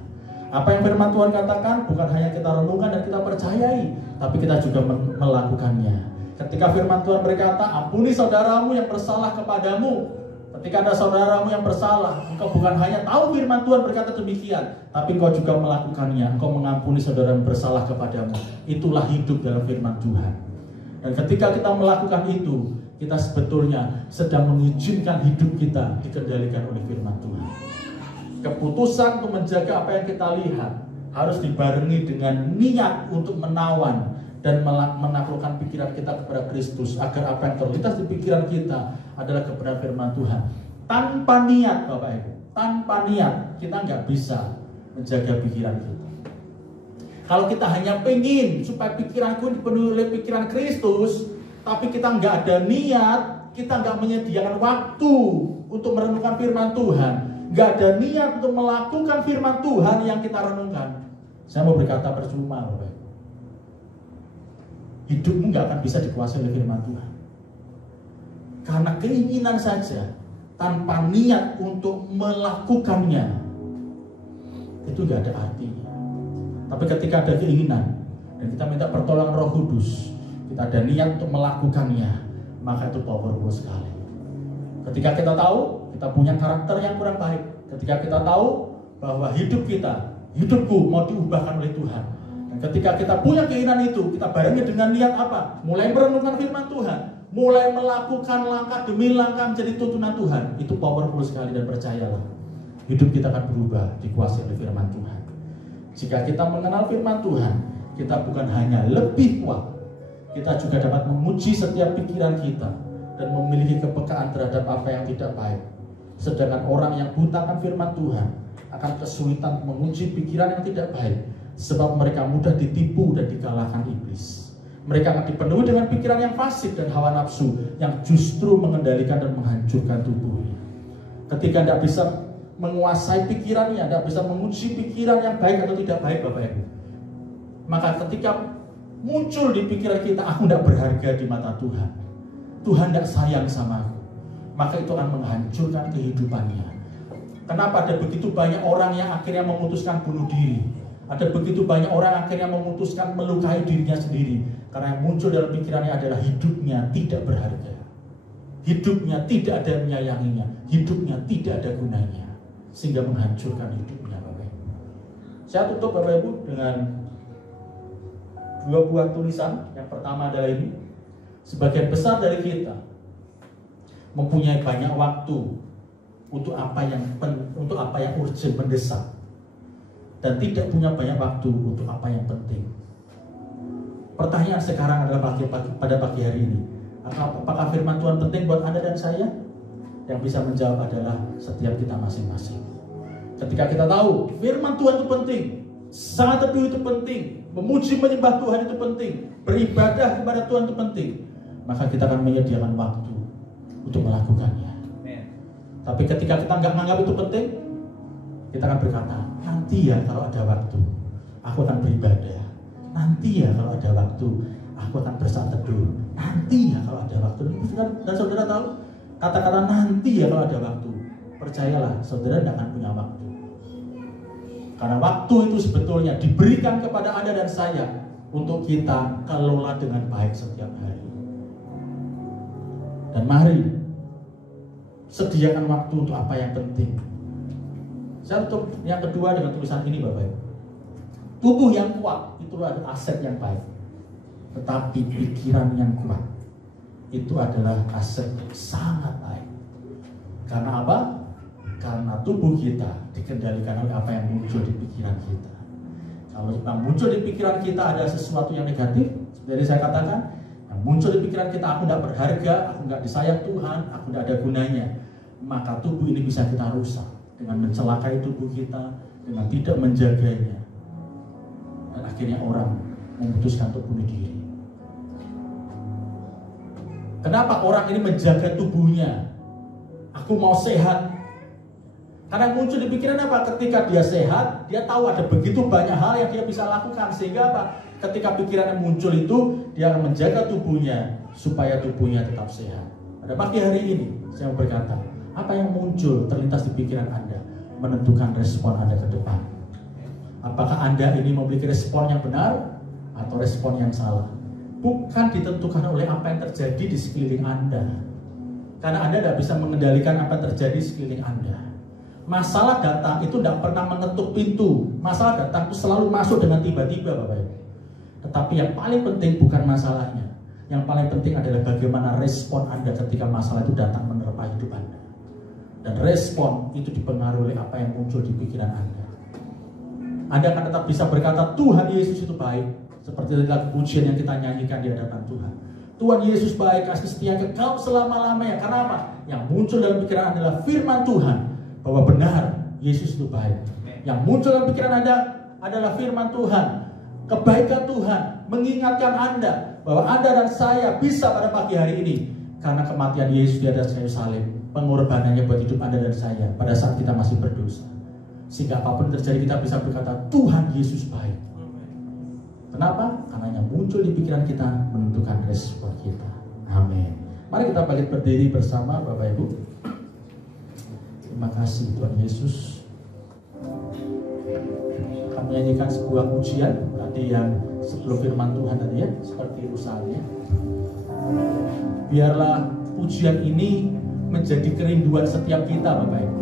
Apa yang firman Tuhan katakan bukan hanya kita renungkan dan kita percayai, tapi kita juga melakukannya. Ketika firman Tuhan berkata, ampuni saudaramu yang bersalah kepadamu. Ketika ada saudaramu yang bersalah, engkau bukan hanya tahu firman Tuhan berkata demikian, tapi engkau juga melakukannya. Engkau mengampuni saudara yang bersalah kepadamu. Itulah hidup dalam firman Tuhan. Dan ketika kita melakukan itu, kita sebetulnya sedang mengizinkan hidup kita dikendalikan oleh firman Tuhan. Keputusan untuk menjaga apa yang kita lihat harus dibarengi dengan niat untuk menawan dan menaklukkan pikiran kita kepada Kristus, agar apa yang terlintas di pikiran kita adalah kebenaran firman Tuhan. Tanpa niat, Bapak Ibu, tanpa niat kita nggak bisa menjaga pikiran kita. Kalau kita hanya pengen supaya pikiranku dipenuhi oleh pikiran Kristus, tapi kita nggak ada niat, kita nggak menyediakan waktu untuk merenungkan firman Tuhan, nggak ada niat untuk melakukan firman Tuhan yang kita renungkan, saya mau berkata percuma, Bapak. Hidupmu nggak akan bisa dikuasai oleh firman Tuhan. Karena keinginan saja, tanpa niat untuk melakukannya, itu nggak ada artinya. Tapi ketika ada keinginan dan kita minta pertolongan Roh Kudus, kita ada niat untuk melakukannya, maka itu powerful sekali. Ketika kita tahu kita punya karakter yang kurang baik, ketika kita tahu bahwa hidupku mau diubahkan oleh Tuhan, dan ketika kita punya keinginan itu, kita barengi dengan niat apa? Mulai merenungkan firman Tuhan, mulai melakukan langkah demi langkah menjadi tuntunan Tuhan, itu powerful sekali. Dan percayalah, hidup kita akan berubah, dikuasai oleh firman Tuhan. Jika kita mengenal firman Tuhan, kita bukan hanya lebih kuat, kita juga dapat memuji setiap pikiran kita dan memiliki kepekaan terhadap apa yang tidak baik. Sedangkan orang yang buta akan firman Tuhan akan kesulitan menguji pikiran yang tidak baik, sebab mereka mudah ditipu dan dikalahkan iblis. Mereka akan dipenuhi dengan pikiran yang fasik dan hawa nafsu yang justru mengendalikan dan menghancurkan tubuhnya. Ketika tidak bisa menguasai pikirannya, tidak bisa menguji pikiran yang baik atau tidak baik, Bapak Ibu, maka ketika muncul di pikiran kita, aku tidak berharga di mata Tuhan, Tuhan tidak sayang sama aku, maka itu akan menghancurkan kehidupannya. Kenapa ada begitu banyak orang yang akhirnya memutuskan bunuh diri? Ada begitu banyak orang akhirnya memutuskan melukai dirinya sendiri, karena yang muncul dalam pikirannya adalah hidupnya tidak berharga, hidupnya tidak ada yang menyayanginya, hidupnya tidak ada gunanya, sehingga menghancurkan hidupnya, Bapak Ibu. Saya tutup, Bapak Ibu, dengan dua buah tulisan. Yang pertama adalah ini: sebagian besar dari kita mempunyai banyak waktu untuk apa yang urgent, mendesak, dan tidak punya banyak waktu untuk apa yang penting. Pertanyaan sekarang adalah pada pagi hari ini, apakah firman Tuhan penting buat Anda dan saya? Yang bisa menjawab adalah setiap kita masing-masing. Ketika kita tahu firman Tuhan itu penting, sangat teduh itu penting, memuji menyembah Tuhan itu penting, beribadah kepada Tuhan itu penting, maka kita akan menyediakan waktu untuk melakukannya. Tapi ketika kita nggak menganggap itu penting, kita akan berkata, nanti ya kalau ada waktu, aku akan beribadah. Nanti ya kalau ada waktu, aku akan bersaat teduh. Nanti ya kalau ada waktu. Dan saudara tahu, kata-kata nanti ya kalau ada waktu, percayalah, saudara tidak akan punya waktu. Karena waktu itu sebetulnya diberikan kepada Anda dan saya untuk kita kelola dengan baik setiap hari. Dan mari sediakan waktu untuk apa yang penting. Saya tutup yang kedua dengan tulisan ini Bapak Ibu. Tubuh yang kuat itu adalah aset yang baik. Tetapi pikiran yang kuat itu adalah aset yang sangat baik. Karena apa? Karena tubuh kita dikendalikan oleh apa yang muncul di pikiran kita. Kalau yang muncul di pikiran kita ada sesuatu yang negatif, seperti saya katakan, yang muncul di pikiran kita, aku tidak berharga, aku tidak disayang Tuhan, aku tidak ada gunanya, maka tubuh ini bisa kita rusak dengan mencelakai tubuh kita, dengan tidak menjaganya, dan akhirnya orang memutuskan untuk bunuh diri. Kenapa orang ini menjaga tubuhnya? Aku mau sehat. Karena muncul di pikiran apa? Ketika dia sehat, dia tahu ada begitu banyak hal yang dia bisa lakukan. Sehingga apa? Ketika pikiran yang muncul itu, dia akan menjaga tubuhnya supaya tubuhnya tetap sehat. Pada pagi hari ini, saya mau berkata, apa yang muncul terlintas di pikiran Anda menentukan respon Anda ke depan. Apakah Anda ini memiliki respon yang benar atau respon yang salah? Bukan ditentukan oleh apa yang terjadi di sekeliling Anda. Karena Anda tidak bisa mengendalikan apa yang terjadi di sekeliling Anda. Masalah datang itu tidak pernah mengetuk pintu. Masalah datang itu selalu masuk dengan tiba-tiba Bapak Ibu. Tetapi yang paling penting bukan masalahnya. Yang paling penting adalah bagaimana respon Anda ketika masalah itu datang menerpa hidup Anda. Dan respon itu dipengaruhi oleh apa yang muncul di pikiran Anda. Anda akan tetap bisa berkata, Tuhan Yesus itu baik. Seperti lagu pujian yang kita nyanyikan di hadapan Tuhan. Tuhan Yesus baik, kasih setia kekal selama-lamanya. Karena apa? Yang muncul dalam pikiran adalah firman Tuhan. Bahwa benar, Yesus itu baik. Yang muncul dalam pikiran Anda adalah firman Tuhan. Kebaikan Tuhan mengingatkan Anda bahwa Anda dan saya bisa pada pagi hari ini. Karena kematian Yesus di atas kayu salib. Pengorbanannya buat hidup Anda dan saya pada saat kita masih berdosa. Sehingga apapun terjadi kita bisa berkata, Tuhan Yesus baik. Kenapa? Karena yang muncul di pikiran kita menentukan respon kita. Amin. Mari kita balik berdiri bersama Bapak Ibu. Terima kasih Tuhan Yesus. Kami nyanyikan sebuah pujian tadi yang sebelum firman Tuhan tadi ya, seperti usahanya. Biarlah pujian ini menjadi kerinduan setiap kita Bapak Ibu.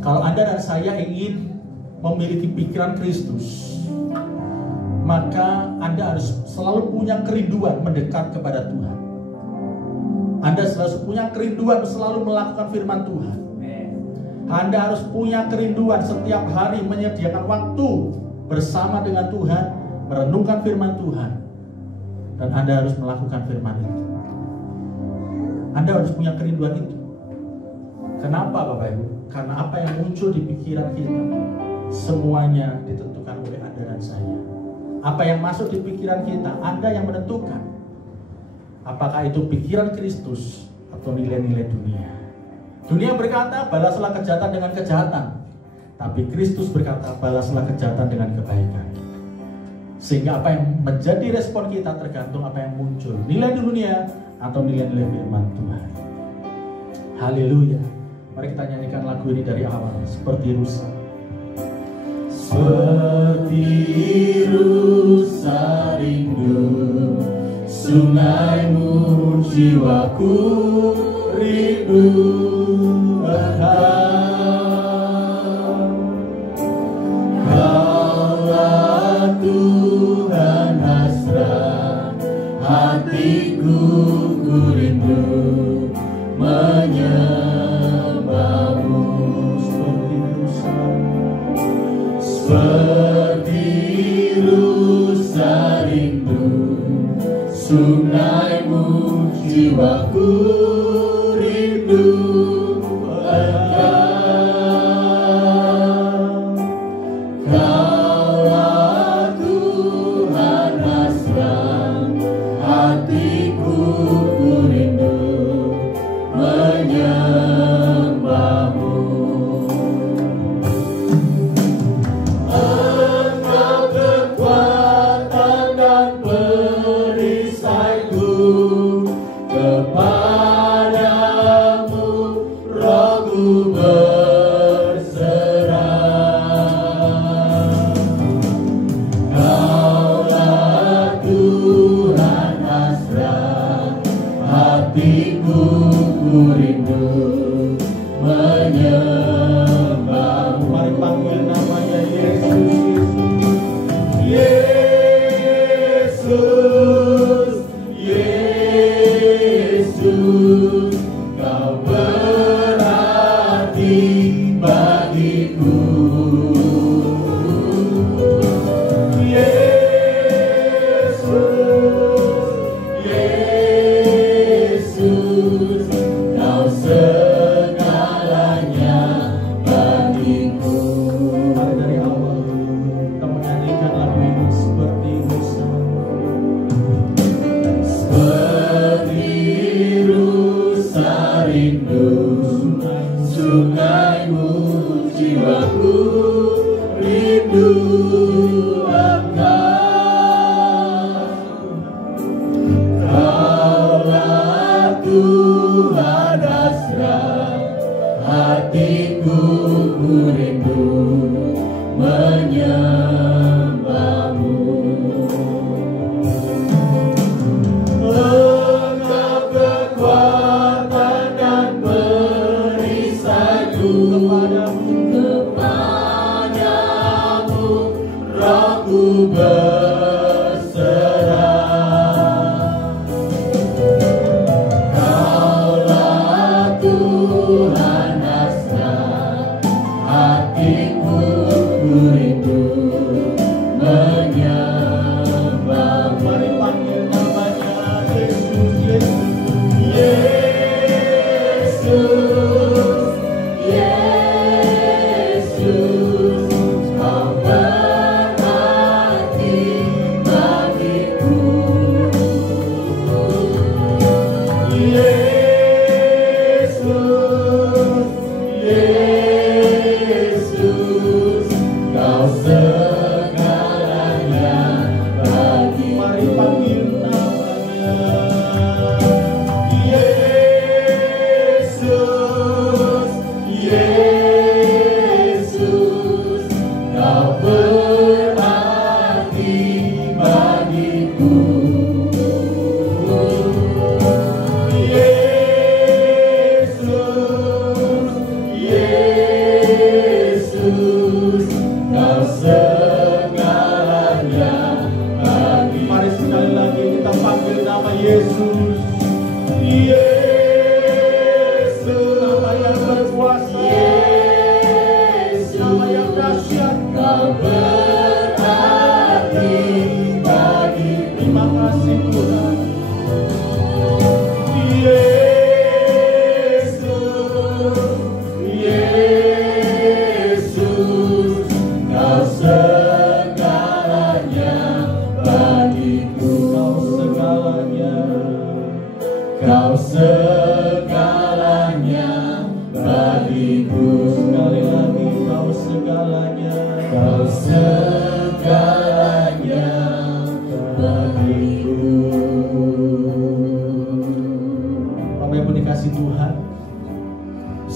Kalau Anda dan saya ingin memiliki pikiran Kristus, maka Anda harus selalu punya kerinduan mendekat kepada Tuhan. Anda harus punya kerinduan selalu melakukan firman Tuhan. Anda harus punya kerinduan setiap hari menyediakan waktu bersama dengan Tuhan, merenungkan firman Tuhan. Dan Anda harus melakukan firman itu. Anda harus punya kerinduan itu. Kenapa Bapak Ibu? Karena apa yang muncul di pikiran kita, semuanya ditentukan oleh Anda dan saya. Apa yang masuk di pikiran kita, Anda yang menentukan. Apakah itu pikiran Kristus atau nilai-nilai dunia. Dunia berkata, balaslah kejahatan dengan kejahatan. Tapi Kristus berkata, balaslah kejahatan dengan kebaikan. Sehingga apa yang menjadi respon kita tergantung apa yang muncul. Nilai dunia atau nilai-nilai firman Tuhan. Haleluya. Mari kita nyanyikan lagu ini dari awal. Seperti rusa. Seperti rusa rindu sungaimu, jiwaku rindu Engkau. Kaulah Tuhan hasrat hatiku, ku rindu menyembahmu. Seperti rusa rindu sungaimu, jiwaku rindu Engkau. Kaulah Tuhan hasrat hatiku, ku rindu menyembahmu. Engkau kekuatan dan perisaiku, kepada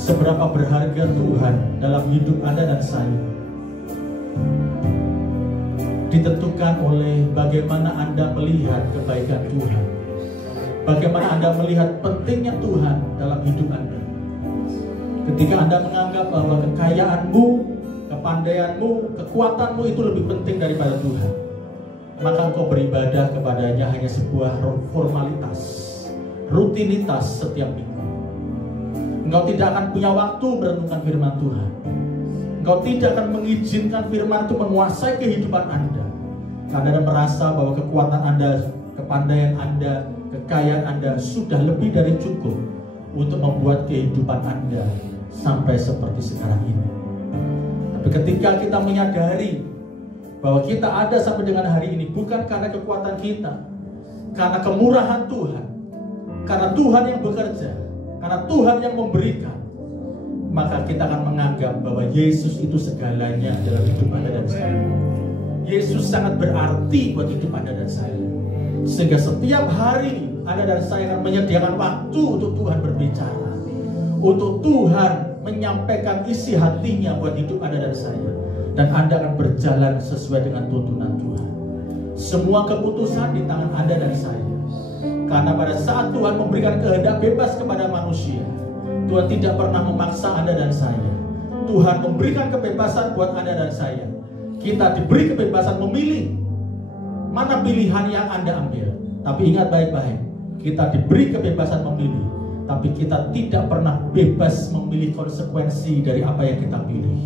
Seberapa berharga Tuhan dalam hidup Anda dan saya ditentukan oleh bagaimana Anda melihat kebaikan Tuhan, bagaimana Anda melihat pentingnya Tuhan dalam hidup Anda. Ketika Anda menganggap bahwa kekayaanmu, kepandaianmu, kekuatanmu itu lebih penting daripada Tuhan, maka engkau beribadah kepadanya hanya sebuah formalitas, rutinitas setiap minggu. Engkau tidak akan punya waktu merenungkan firman Tuhan. Engkau tidak akan mengizinkan firman itu menguasai kehidupan Anda, karena Anda merasa bahwa kekuatan Anda, kepandaian Anda, kekayaan Anda sudah lebih dari cukup untuk membuat kehidupan Anda sampai seperti sekarang ini. Tapi ketika kita menyadari bahwa kita ada sampai dengan hari ini bukan karena kekuatan kita, karena kemurahan Tuhan, karena Tuhan yang bekerja, karena Tuhan yang memberikan, maka kita akan menganggap bahwa Yesus itu segalanya dalam hidup Anda dan saya. Yesus sangat berarti buat hidup Anda dan saya, sehingga setiap hari Anda dan saya akan menyediakan waktu untuk Tuhan berbicara, untuk Tuhan menyampaikan isi hatinya buat hidup Anda dan saya, dan Anda akan berjalan sesuai dengan tuntunan Tuhan. Semua keputusan di tangan Anda dan saya. Karena pada saat Tuhan memberikan kehendak bebas kepada manusia, Tuhan tidak pernah memaksa Anda dan saya. Tuhan memberikan kebebasan buat Anda dan saya. Kita diberi kebebasan memilih mana pilihan yang Anda ambil. Tapi ingat baik-baik, kita diberi kebebasan memilih, tapi kita tidak pernah bebas memilih konsekuensi dari apa yang kita pilih.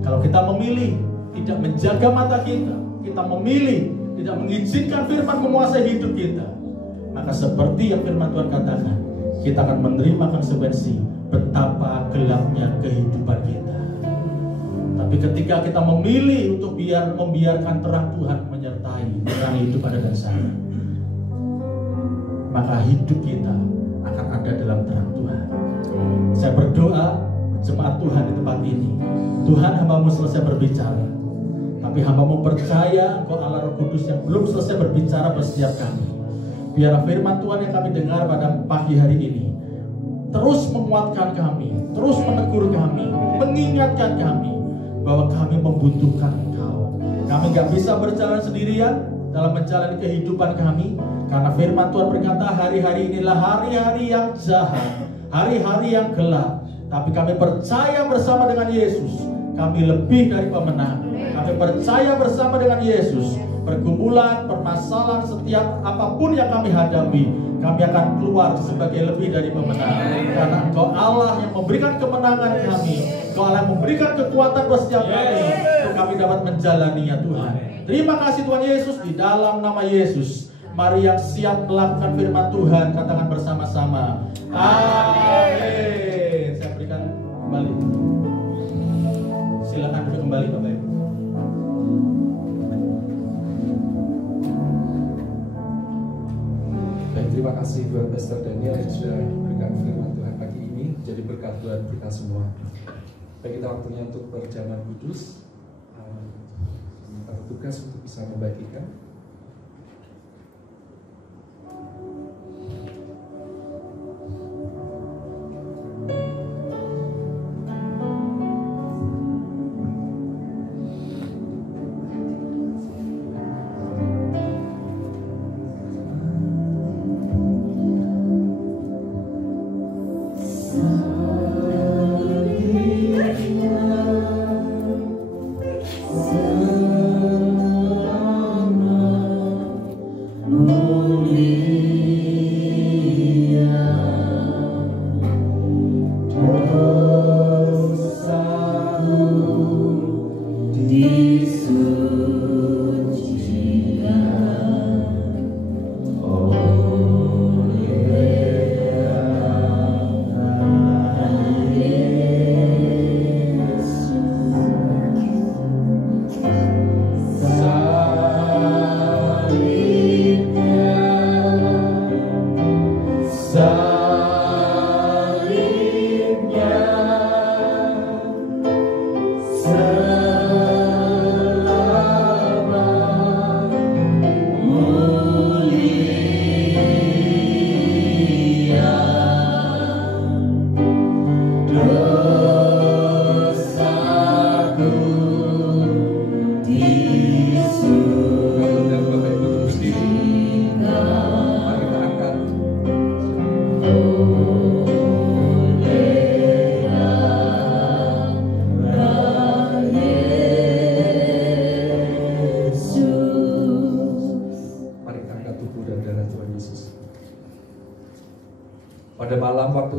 Kalau kita memilih tidak menjaga mata kita, kita memilih tidak mengizinkan firman menguasai hidup kita, maka seperti yang firman Tuhan katakan, kita akan menerima konsekuensi betapa gelapnya kehidupan kita. Tapi ketika kita memilih untuk membiarkan terang Tuhan menyertai menerangi hidup Anda dan saya, maka hidup kita akan ada dalam terang Tuhan. Saya berdoa jemaat Tuhan di tempat ini, Tuhan hamba-Mu selesai berbicara, Tapi hamba-Mu percaya Engkau Allah Roh Kudus yang belum selesai berbicara pada setiap kami. Biarlah firman Tuhan yang kami dengar pada pagi hari ini terus menguatkan kami, terus menegur kami, mengingatkan kami bahwa kami membutuhkan Engkau. Kami gak bisa berjalan sendirian dalam menjalani kehidupan kami, karena firman Tuhan berkata hari-hari inilah hari-hari yang jahat, hari-hari yang gelap. Tapi kami percaya bersama dengan Yesus, kami lebih dari pemenang. Kami percaya bersama dengan Yesus, pergumulan, permasalahan, setiap apapun yang kami hadapi, kami akan keluar sebagai lebih dari pemenang. Karena Engkau Allah yang memberikan kemenangan kami, Engkau Allah yang memberikan kekuatan buat setiap kami, untuk kami dapat menjalaninya Tuhan. Terima kasih Tuhan Yesus, di dalam nama Yesus. Mari yang siap melakukan firman Tuhan, katakan bersama-sama. Amin. Saya berikan kembali. Silakan duduk kembali Bapak Ibu. Baik, terima kasih buat Pastor Daniel yang sudah memberikan firman Tuhan pagi ini, jadi berkat buat kita semua. Baik, kita waktunya untuk perjamuan kudus. Kita bertugas untuk bisa membagikan.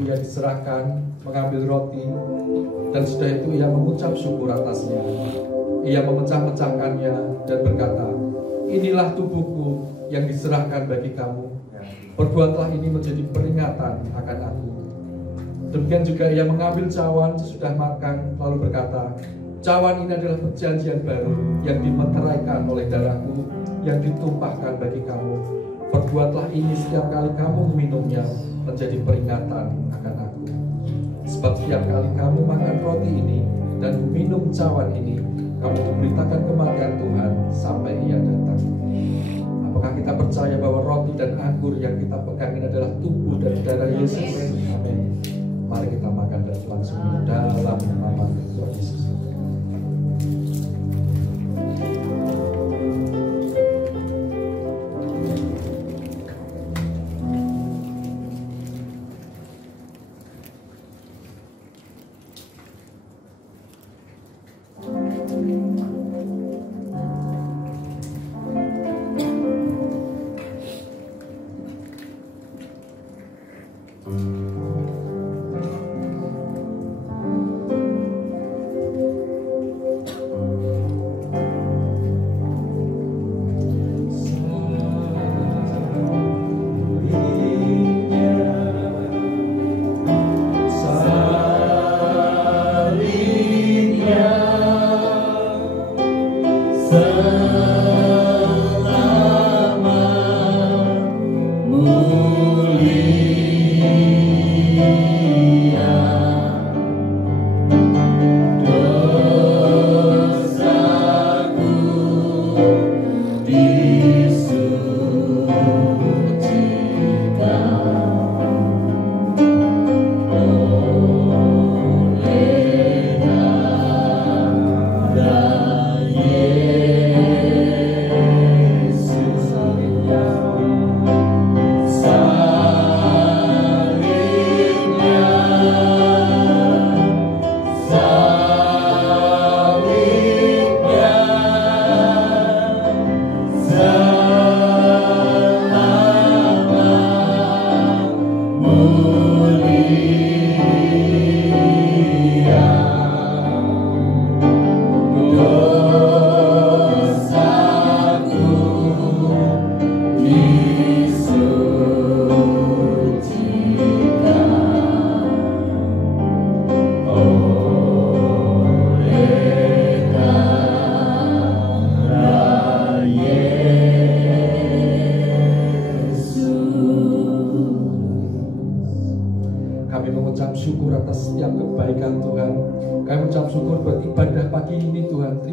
Diserahkan, mengambil roti, dan sudah itu ia mengucap syukur atasnya. Ia memecah-mecahkannya dan berkata, inilah tubuhku yang diserahkan bagi kamu. Perbuatlah ini menjadi peringatan akan aku. Demikian juga ia mengambil cawan sesudah makan, lalu berkata, cawan ini adalah perjanjian baru yang dimeteraikan oleh darahku yang ditumpahkan bagi kamu. Perbuatlah ini setiap kali kamu meminumnya menjadi peringatan akan aku. Sebab setiap kali kamu makan roti ini dan minum cawan ini, kamu memberitakan kematian Tuhan sampai ia datang. Apakah kita percaya bahwa roti dan anggur yang kita pegang ini adalah tubuh dan darah Yesus? Amin. Mari kita makan dan langsung minum dalam nama Tuhan Yesus. Dosaku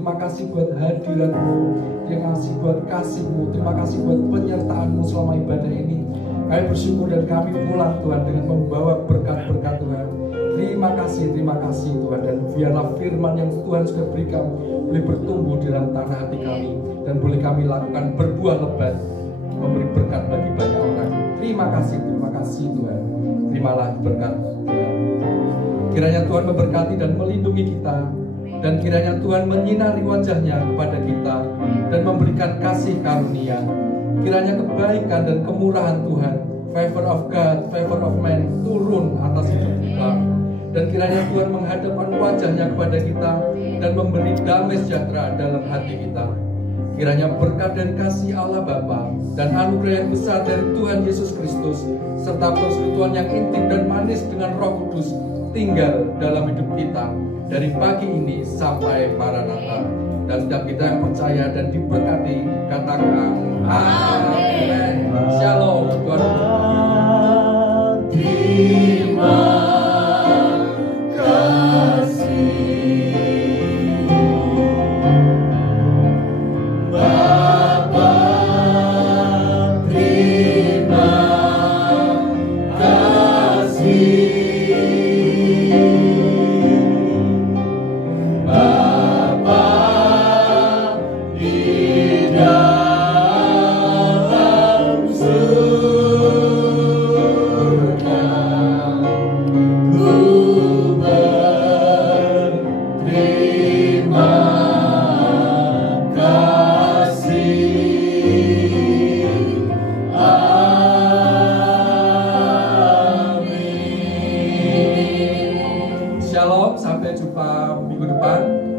terima kasih buat hadirat-Mu, terima kasih buat kasih-Mu, terima kasih buat penyertaan-Mu selama ibadah ini. Kami bersyukur dan kami pulang Tuhan dengan membawa berkat-berkat Tuhan. Terima kasih Tuhan, dan biarlah firman yang Tuhan sudah berikan boleh bertumbuh di dalam tanah hati kami, dan boleh kami lakukan berbuah lebat, memberi berkat bagi banyak orang. Terima kasih Tuhan. Terimalah berkat Tuhan. Kiranya Tuhan memberkati dan melindungi kita, dan kiranya Tuhan menyinari wajahnya kepada kita dan memberikan kasih karunia. Kiranya kebaikan dan kemurahan Tuhan, favor of God, favor of man, turun atas hidup kita. Dan kiranya Tuhan menghadapkan wajahnya kepada kita dan memberi damai sejahtera dalam hati kita. Kiranya berkat dan kasih Allah Bapa dan anugerah yang besar dari Tuhan Yesus Kristus serta persekutuan yang intim dan manis dengan Roh Kudus tinggal dalam hidup kita dari pagi ini sampai Maranatha. Dan setiap kita yang percaya dan diberkati katakan amin. Shalom. Tuhan Terima kasih Bapa, terima kasih Bapa di dalam surga. Ku berterima kasih. Amin. Shalom, sampai jumpa minggu depan.